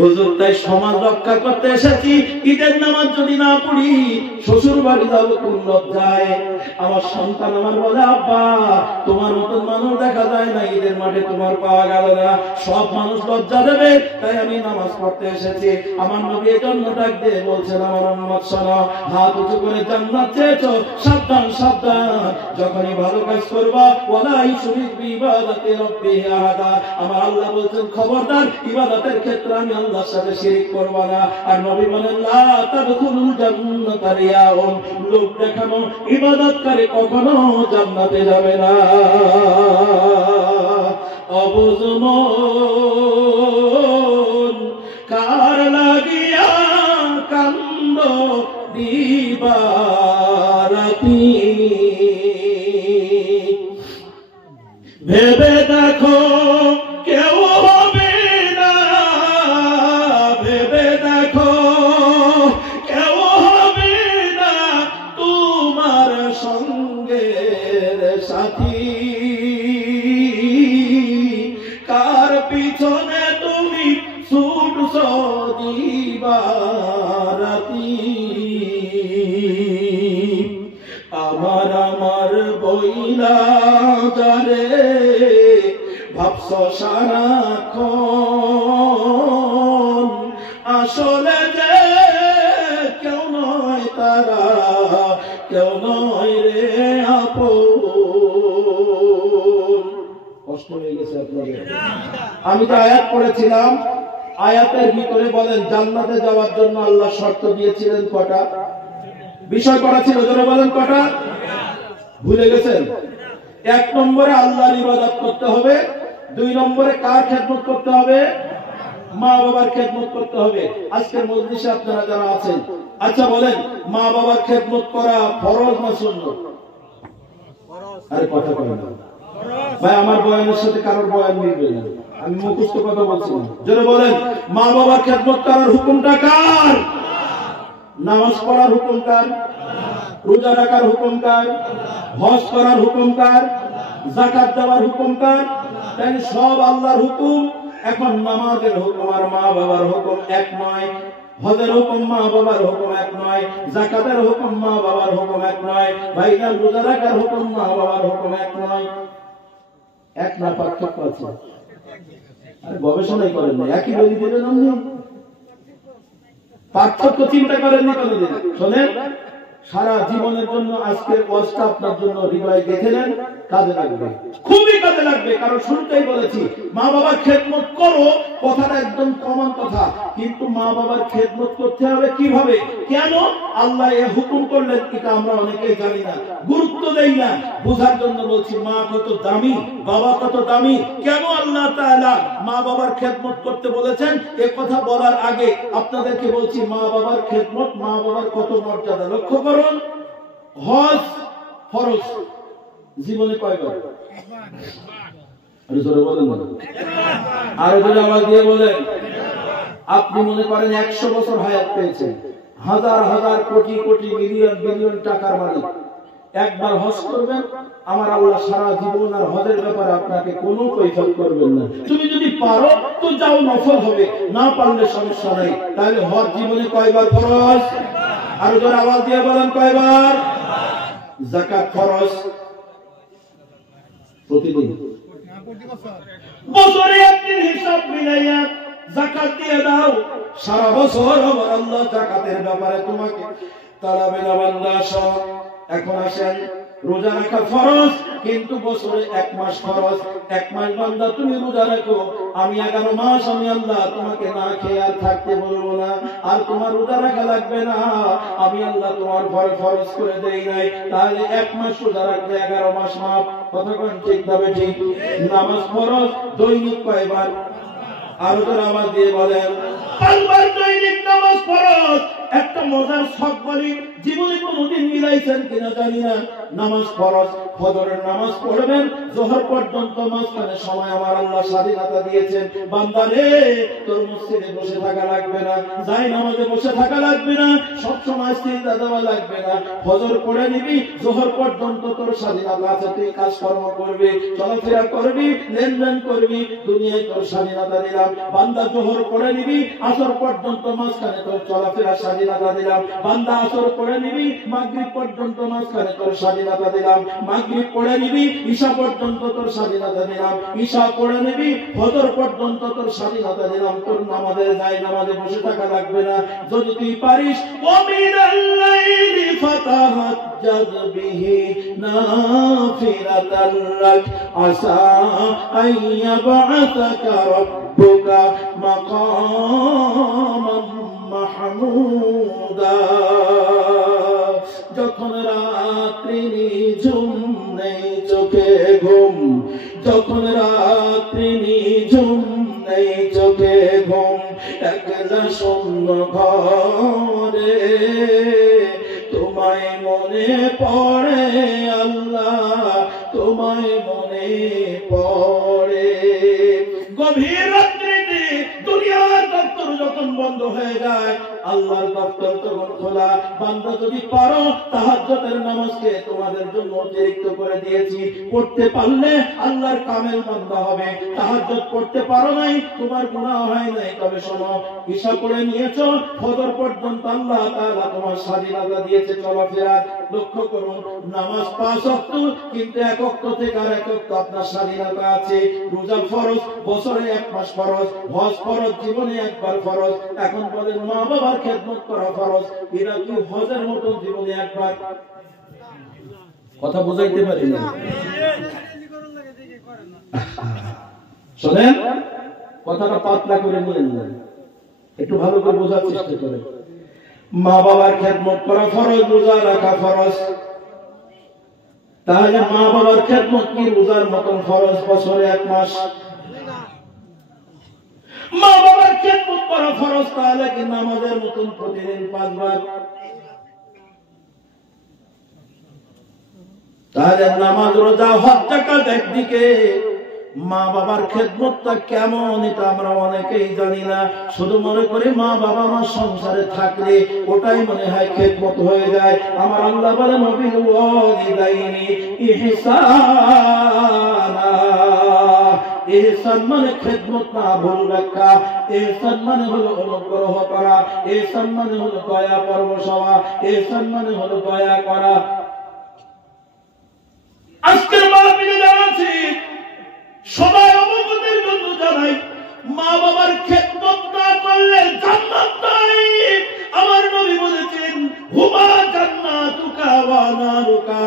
হুজুর? তাই সমাজ রক্ষা করতে এসেছি, ঈদের নামাজ যদি না পড়ি শ্বশুর বাড়ি যাবো কোন লজ্জায়। আমার সন্তান আমার বলে আব্বা তোমার মতন মানুষ দেখা যায় না, ঈদের মাঠে তোমার পাওয়া গেল না, সব মানুষ লজ্জা দেবে, তাই আমি নামাজ পড়তে এসেছি। আমার নবী এজন্য ডাক দিয়ে বলছেন, আমার উম্মত শোনো, হাত উঁচু করে জান্নাত চেয়েছো, সাবধান সাবধান, যখনই ভালো কাজ করবা ওয়ালা ইউশরিক বিইবাদাতি রাব্বিহি আহাদা, আমার আল্লাহ বলছেন খবরদার ইবাদতের ক্ষেত্রে আমি আল্লাহর সাথে শিরিক করব না। আর নবী বলেন লা তাদখুলুল জান্নাতা রিয়াউন, লোক দেখানো ইবাদতকারী কখনো জান্নাতে যাবে না। অবুঝ মন কার লাগিয়া কান্দ দিবারাতি, ভেবে দেখো কেউ হবে না, ভেবে দেখো কেউ হবে না তোমার সঙ্গের সাথী, কার পিছনে তুমি ছুটছো দিবারাতি। আমার বইলা যারে ভাবছ সারাক্ষণ, আসলে যে কেউ নয় তারা, কেউ নয় রে আপন। কষ্ট হয়ে গেছে আপনাদের? আমি তো আয়াত পড়েছিলাম, আয়াতের ভিতরে বলেন জান্নাতে যাওয়ার জন্য আল্লাহ শর্ত দিয়েছিলেন কটা? বিষয় করা ছিল, জোরে বলেন কটা? ভুলে গেছেন? 1 নম্বরে আল্লাহর ইবাদত করতে হবে, 2 নম্বরে কার খেদমত করতে হবে? মা বাবার খেদমত করতে হবে। আজকের মজলিসে আপনারা যারা আছেন, আচ্ছা বলেন মা বাবার খেদমত করা ফরজ না সুন্নাত? আরে কথা বলেন না ভাই, আমার বয়ানের সাথে কারোর বয়ান মিলবে না, আমি মুখস্থ কথা বলছি না। জোরে বলেন মা বাবার খেদমত করার হুকুমটা কার? নামাজ পড়ার হুকুম কার? রোজা রাখার হুকুম কার? হজ করার হুকুম কার? যাকাত দেওয়ার হুকুম কার? তাই সব আল্লাহর হুকুম। এখন নামাজের হুকুম আর মা বাবার হুকুম এক নয়, হজের হুকুম মা বাবার হুকুম এক নয়, যাকাতের হুকুম মা বাবার হুকুম এক নয়, ভাইজান রোজা রাখার হুকুম মা বাবার হুকুম এক নয়। এক না, পার্থক্য আছে। আরে গবেষণাই করেন না, একই বলি দিলেন আপনি, পার্থক্য চিন্তা করেননি কোনদিন। শোনেন, সারা জীবনের জন্য আজকের ওয়াজটা আপনার জন্য হৃদয়ে গেঁথে নেন, কাজে লাগবে, খুবই কাজে লাগবে। কারণ শুরুতেই বলেছি মা বাবার খেদমত করো, কথাটা একদম কমন কথা, কিন্তু মা বাবার খেদমত করতে হবে কিভাবে, কেন আল্লাহ এ হুকুম করলেন এটা আমরা অনেকেই জানি না, গুরুত্ব দেই না। বোঝার জন্য বলছি মা কত দামি, বাবা কত দামি, কেন আল্লাহ তাআলা মা বাবার খেদমত করতে বলেছেন। এ কথা বলার আগে আপনাদেরকে বলছি মা বাবার খেদমত, মা বাবার কত মর্যাদা। লক্ষ্য করুন, হজ ফরজ, জীবনে কয়বার? আরো জোরে বলেন, আরো জোরে আওয়াজ দিয়ে বলেন। আপনি মনে করেন 100 বছর হায়াত পেয়েছেন, হাজার হাজার কোটি কোটি মিলিয়ন বিলিয়ন টাকার মালিক, একবার হজ করবেন, আমার আল্লাহ সারা জীবন আর হজের ব্যাপারে আপনাকে কোনো কৈফিয়ত করবেন না। তুমি যদি পারো তো যাও, নফল হবে, না পারলে সমস্যা নাই। তাহলে হজ জীবনে কয়বার ফরজ? আরো জোরে আওয়াজ দিয়ে বলেন কয়বার? যাকাত ফরজ প্রতিদিন, বছরে একদিন হিসাব মিলাইয়া যাকাত দিয়ে দাও, সারা বছর আমার আল্লাহ যাকাতের ব্যাপারে তোমাকে তাড়াবে না বান্দা। এখন আসেন, রোজা রাখা ফরজ, কিন্তু বছরে 1 মাস ফরজ। 1 মাস বান্দা তুমি রোজা রাখো, আমি 11 মাস আমি আল্লাহ তোমাকে না খেয়ে আর থাকতে বলবো না, আর তোমার রোজা রাখা লাগবে না, আমি আল্লাহ তোমার ঘরে ফরজ করে দেই নাই। তাহলে 1 মাস রোজা রাখলে 11 মাস মাপ। কতক্ষণ ঠিক তবে ঠিক? নামাজ ফরজ, দৈনিক কয়বার? আরো তো নামাজ দিয়ে বলেন 5 বার দৈনিক নামাজ ফরজ। একটা মজার সব বলি, জীবনে কোনদিন মিলাইছেন কিনা জানি না, নামাজ ফরজ, ফজরের নামাজ পড়বেন, জোহর পর্যন্ত মাঝখানে সময় আমার আল্লাহ স্বাধীনতা দিয়েছেন। বান্দা রে, তোর মসজিদে বসে থাকা লাগবে না, যাই নামাজে বসে থাকা লাগবে না, সব সময় সিজদা দেওয়া লাগবে না, ফজর পড়ে নিবি, জোহর পর্যন্ত তোর স্বাধীনতা আছে, তুই কাজকর্ম করবি, চলাফেরা করবি, লেনদেন করবি, দুনিয়ায় তোর স্বাধীনতা দিলাম। বান্দা জোহর পড়ে নিবি, আসর পর্যন্ত মাঝখানে তোর চলাফেরা স্বাধীনতা দিলাম। বান্দা আসর পড়ে নিবি, মাগরিব পর্যন্ত মাঝখানে তোর স্বাধীনতা দিলাম। মাগরিব পড়ে নিবি, ঈশা পর্যন্ত তোর স্বাধীনতা দিলাম। ঈশা পড়ে নিবি, ফজর পর্যন্ত তোর স্বাধীনতা দিলাম। তোর নামাজে যাই নামাজে বসে থাকা লাগবে না। যদি তুই পারিস, ওমিনাল লাইলি ফাতাহাজ্জাদ বিহি নাফিলাতান লাক আসা আইয়াবআসাকা রাব্বুকা মাকামান মাহমুদা। যখন রাত্রি নিঝুম নেই চোখে ঘুম, যখন রাত্রি নিঝুম নেই চোখে ঘুম, একলা শূন্য ঘরে তোমায় মনে পড়ে আল্লাহ, তোমায় মনে পড়ে। গভীর রাত্রিতে দুনিয়ার দপ্তর যখন বন্ধ হয়ে যায়, আল্লাহর দপ্তর তখন খোলা। বান্দা যদি পারো, তাহাজ্জুদের নামাজকে তোমাদের জন্য অতিরিক্ত করে দিয়েছি, পড়তে পারলে আল্লাহর কামেল বান্দা হবে। তাহাজ্জুদ পড়তে পারো নাই, তোমার গুনাহ হয় নাই, তবে শোনো, ঈশা পড়ে নিয়েছো, ফজর পর্যন্ত আল্লাহ তাআলা তোমার স্বাধীনতা দিয়েছে চলাফেরা। লক্ষ্য করুন, নামাজ 5 ওয়াক্ত, কিন্তু 1 ওয়াক্ত থেকে আর 1 ওয়াক্ত আপনার স্বাধীনতা আছে। রোজা ফরজ, বছরে 1 মাস ফরজ। হজ ফরজ, জীবনে একবার ফরজ। এখন বলেন মা বাবার খেদমত করা ফরজ, এটা কি হজের মতো জীবনে একবার? কথা বুঝাইতে পারি না? শোনেন, কথাটা পাতলা করে নিলেন না, একটু ভালো করে বোঝার চেষ্টা করেন। মা বাবার খেদমত করা ফরজ, রোজা রাখা ফরজ। তাহলে মা বাবার খেদমত কি রোজার মতন ফরজ বছরে 1 মাস? মা বাবার খেদমত করা ফরজ, তাহলে কি নামাজের মতন প্রতিদিন 5 বার? তাহলে নামাজ, রোজা, হজ, যাকাত একদিকে, মা বাবার খেদমতটা কেমন এটা আমরা অনেকেই জানি না। শুধু মনে করি মা বাবা আমার সংসারে থাকলে ওটাই মনে হয় খেদমত হয়ে যায়। আমার আল্লাহ বলেন ওয়াবিল ওয়ালিদাইনি ইহসানা। ইহসান মানে খেদমত না, ভুল ব্যাখ্যা। ইহসান মানে হলো অনুগ্রহ করা, ইহসান মানে হলো দয়া পরবশ হওয়া, ইহসান মানে হলো দয়া করা। আজকের মাহফিলে যারা আছি সবাই অবগতির জন্য জানাই, মা বাবার খেদমত না করলে জান্নাত নাই। আমার নবী বলেছেন হুমা জান্নাতুকা ওয়া নারুকা,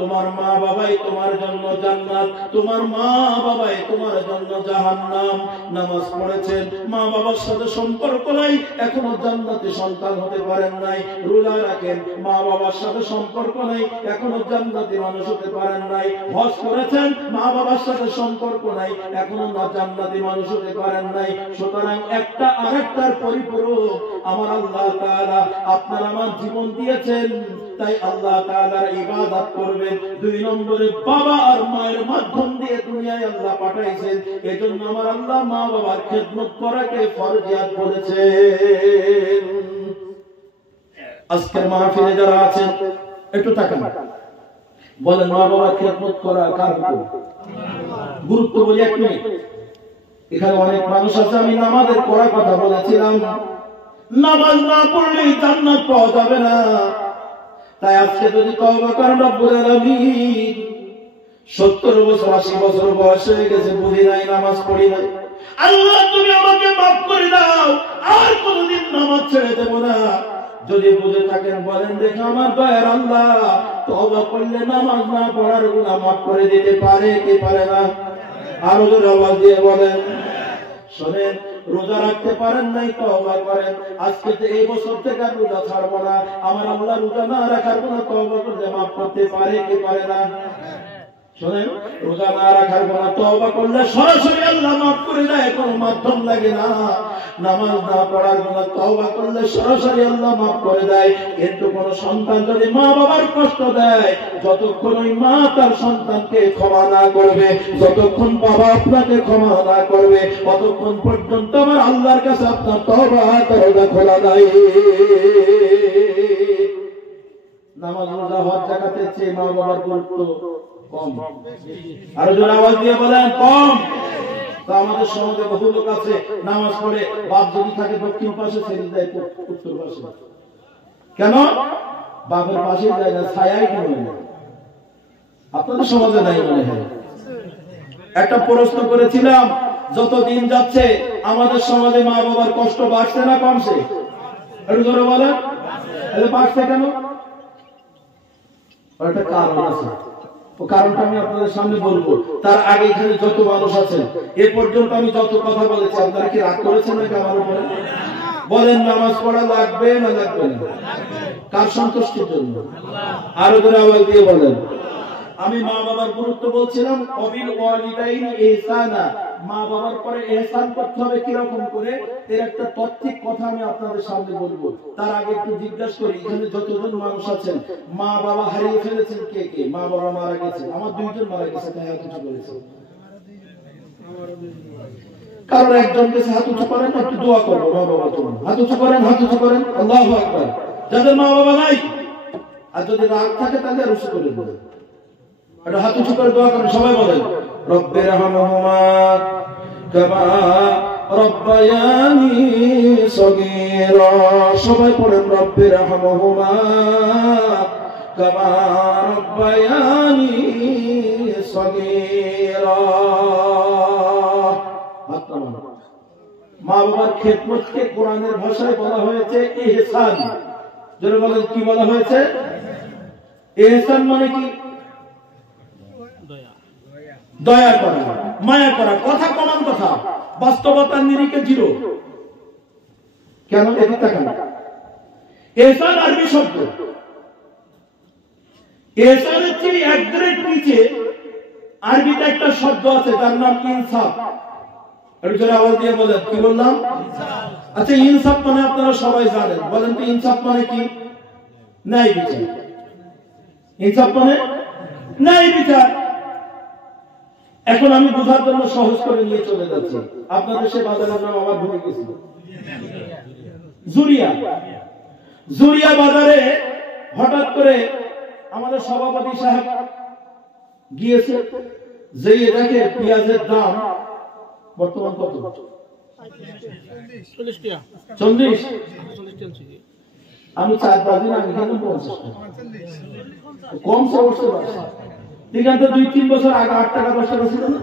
তোমার মা বাবাই তোমার জন্য জান্নাত, তোমার মা বাবাই তোমার জন্য জাহান্নাম। নামাজ পড়েছেন, মা বাবার সাথে সম্পর্ক নাই, এখনো জান্নাতে সন্তান হতে পারেন নাই। রোজা রাখেন, মা বাবার সাথে সম্পর্ক নাই, এখনো জান্নাতে মানুষ হতে পারেন নাই। হজ করেছেন, মা বাবার সাথে সম্পর্ক নাই, এখনো না জান্নাতে মানুষ হতে পারেন নাই। সুতরাং একটা আরেকটার পরিপূরক আমার আল্লাহ তাআলা আপনার আমার জীবন দিয়েছেন, তাই আল্লাহ তাআলার ইবাদত করবেন। 2 নম্বরে বাবা আর মায়ের মাধ্যম দিয়ে দুনিয়ায় আল্লাহ পাঠাইছেন, এজন্য আমার আল্লাহ মা বাবার খেদমত করাকে ফরজিয়াত বলেছেন। আজকের মাহফিলে যারা আছেন একটু তাকান, বলেন মা বাবার খেদমত করা কার গুরুত্ব বলি 1 মিনিট। এখানে অনেক মানুষ আছে, আমি নামাজের পড়া কথা বলেছিলাম, নামাজ না পড়লেই জান্নাত পাওয়া যাবে না। তাই আজকে যদি তওবা করেন, রব্বুল আলামিন 70 বছর 80 বছর বয়স হয়ে গেছে, বুঝি নাই, নামাজ পড়ি নাই, আল্লাহ তুমি আমাকে মাফ করে দাও, আর কোনদিন নামাজ ছেড়ে দেব না। যদি বুঝে থাকেন বলেন দেখো, আমার দয়ার আল্লাহ তওবা করলে নামাজ না পড়ার গুনাহ মাফ করে দিতে পারে কি পারে না? আরো জোরে আওয়াজ দিয়ে বলেন। শুনেন, রোজা রাখতে পারেন নাই, তওবা করেন, আজকে তো এই বছর থেকে রোজা ছাড়বো না। আমার আল্লাহ রোজা না রাখার গুনাহ তওবা করলে মাফ করতে পারে কি পারে না? শুনেন, রোজা না রাখার গুনাহ তওবা করলে সরাসরি আল্লাহ মাফ করে দেয়, কোনো মাধ্যম লাগে না। নামাজ না পড়ার গুনাহ তওবা করলে সরাসরি আল্লাহ মাফ করে দেয়। কিন্তু কোন সন্তান যদি মা বাবার কষ্ট দেয়, যতক্ষণ ওই মা তার সন্তানকে ক্ষমা না করবে, যতক্ষণ বাবা আপনাকে ক্ষমা না করবে, ততক্ষণ পর্যন্ত আমার আল্লাহর কাছে আপনার তওবা দরজা খোলা নাই। নামাজ রোজা হজ জাকাতের চেয়ে মা বাবার গুরুত্ব কম। আরো জোরে আওয়াজ দিয়ে বলেন কম। তো আমাদের সমাজে বহু লোক আছে, নামাজ পড়ে, বাপ যদি থাকে দক্ষিণ পাশে, ছেড়ে দেয় উত্তর পাশে। কেন? বাপের পাশে যায় না, ছায়াই কেন? আপনাদের সমাজে নাই মনে হয়। একটা প্রশ্ন করেছিলাম, যত দিন যাচ্ছে আমাদের সমাজে মা বাবার কষ্ট বাড়ছে না কমছে? একটু জোরে বলেন। বাড়ছে কেন? একটা কারণ আছে, ও কারণটা আমি আপনাদের সামনে বলবো। তার আগে এখানে যত মানুষ আছেন, এ পর্যন্ত আমি যত কথা বলেছি, আপনারা কি রাগ করেছেন নাকি আমার উপরে? বলেন, নামাজ পড়া লাগবে না লাগবে না? কার সন্তুষ্টির জন্য? আরো জোরে আওয়াজ দিয়ে বলেন। আমি মা বাবার গুরুত্ব বলছিলাম, অবিল ওয়ালিদাইনি ইহসানা, মা বাবার পরে ইহসান করতে হবে কিরকম করে, এর একটা তাত্ত্বিক কথা আমি আপনাদের সামনে বলবো। তার আগে একটু জিজ্ঞাসা করি, এখানে যতজন মানুষ আছেন মা বাবা হারিয়ে ফেলেছেন কে কে? মা বাবা মারা গেছে? আমার 2 জন মারা গেছে, তাই হাত উঁচু করেছে। কারণ একজনকে হাত উঁচু করেন, একটু দোয়া করবো মা বাবার জন্য। হাত উঁচু করেন, হাত উঁচু করেন, আল্লাহু আকবার। যাদের মা বাবা নাই, আর যদি রাগ থাকে তাহলে আর উঁচু করে বলেন, একটা হাত উঁচু করে দোয়া করেন। সবাই বলেন, রব্বিরহামহুমা কামা রব্বায়ানি সগীরা। সবাই পড়েন, রব্বিরহামহুমা কামা রব্বায়ানি সগীরা। মা বাবার খেদমতকে কোরআনের ভাষায় বলা হয়েছে ইহসান। যারা বলেন কি বলা হয়েছে? ইহসান মানে কি? দয়া করা, মায়া করা। কথা কমান কথা, বাস্তবতার নিরিখে 0। কেন? এটা দেখেন, ইহসান আরবি শব্দ। ইহসানের চেয়ে 1 গ্রেড নিচে আরবিতে একটা শব্দ আছে, তার নাম ইনসাফ। একটু জোরে আওয়াজ দিয়ে বলেন, কি বললাম? আচ্ছা, ইনসাফ মানে আপনারা সবাই জানেন, বলেন তো ইনসাফ মানে কি? ন্যায় বিচার। ইনসাফ মানে ন্যায় বিচার। এখন আমি বোঝার জন্য সহজ করে নিয়ে চলে যাচ্ছি। আপনাদের সে বাজারের নাম আমার ভুলে গেছিল, জুরিয়া। জুরিয়া বাজারে হঠাৎ করে আমাদের সভাপতি সাহেব গিয়েছে, যে দেখে পেঁয়াজের দাম বর্তমান কত? 40। আমি 4-5 দিন আগে গেলাম 50 টাকা, কমছে। অবশ্যই 2-3 বছর আগে 8 টাকা 10 টাকা ছিল না?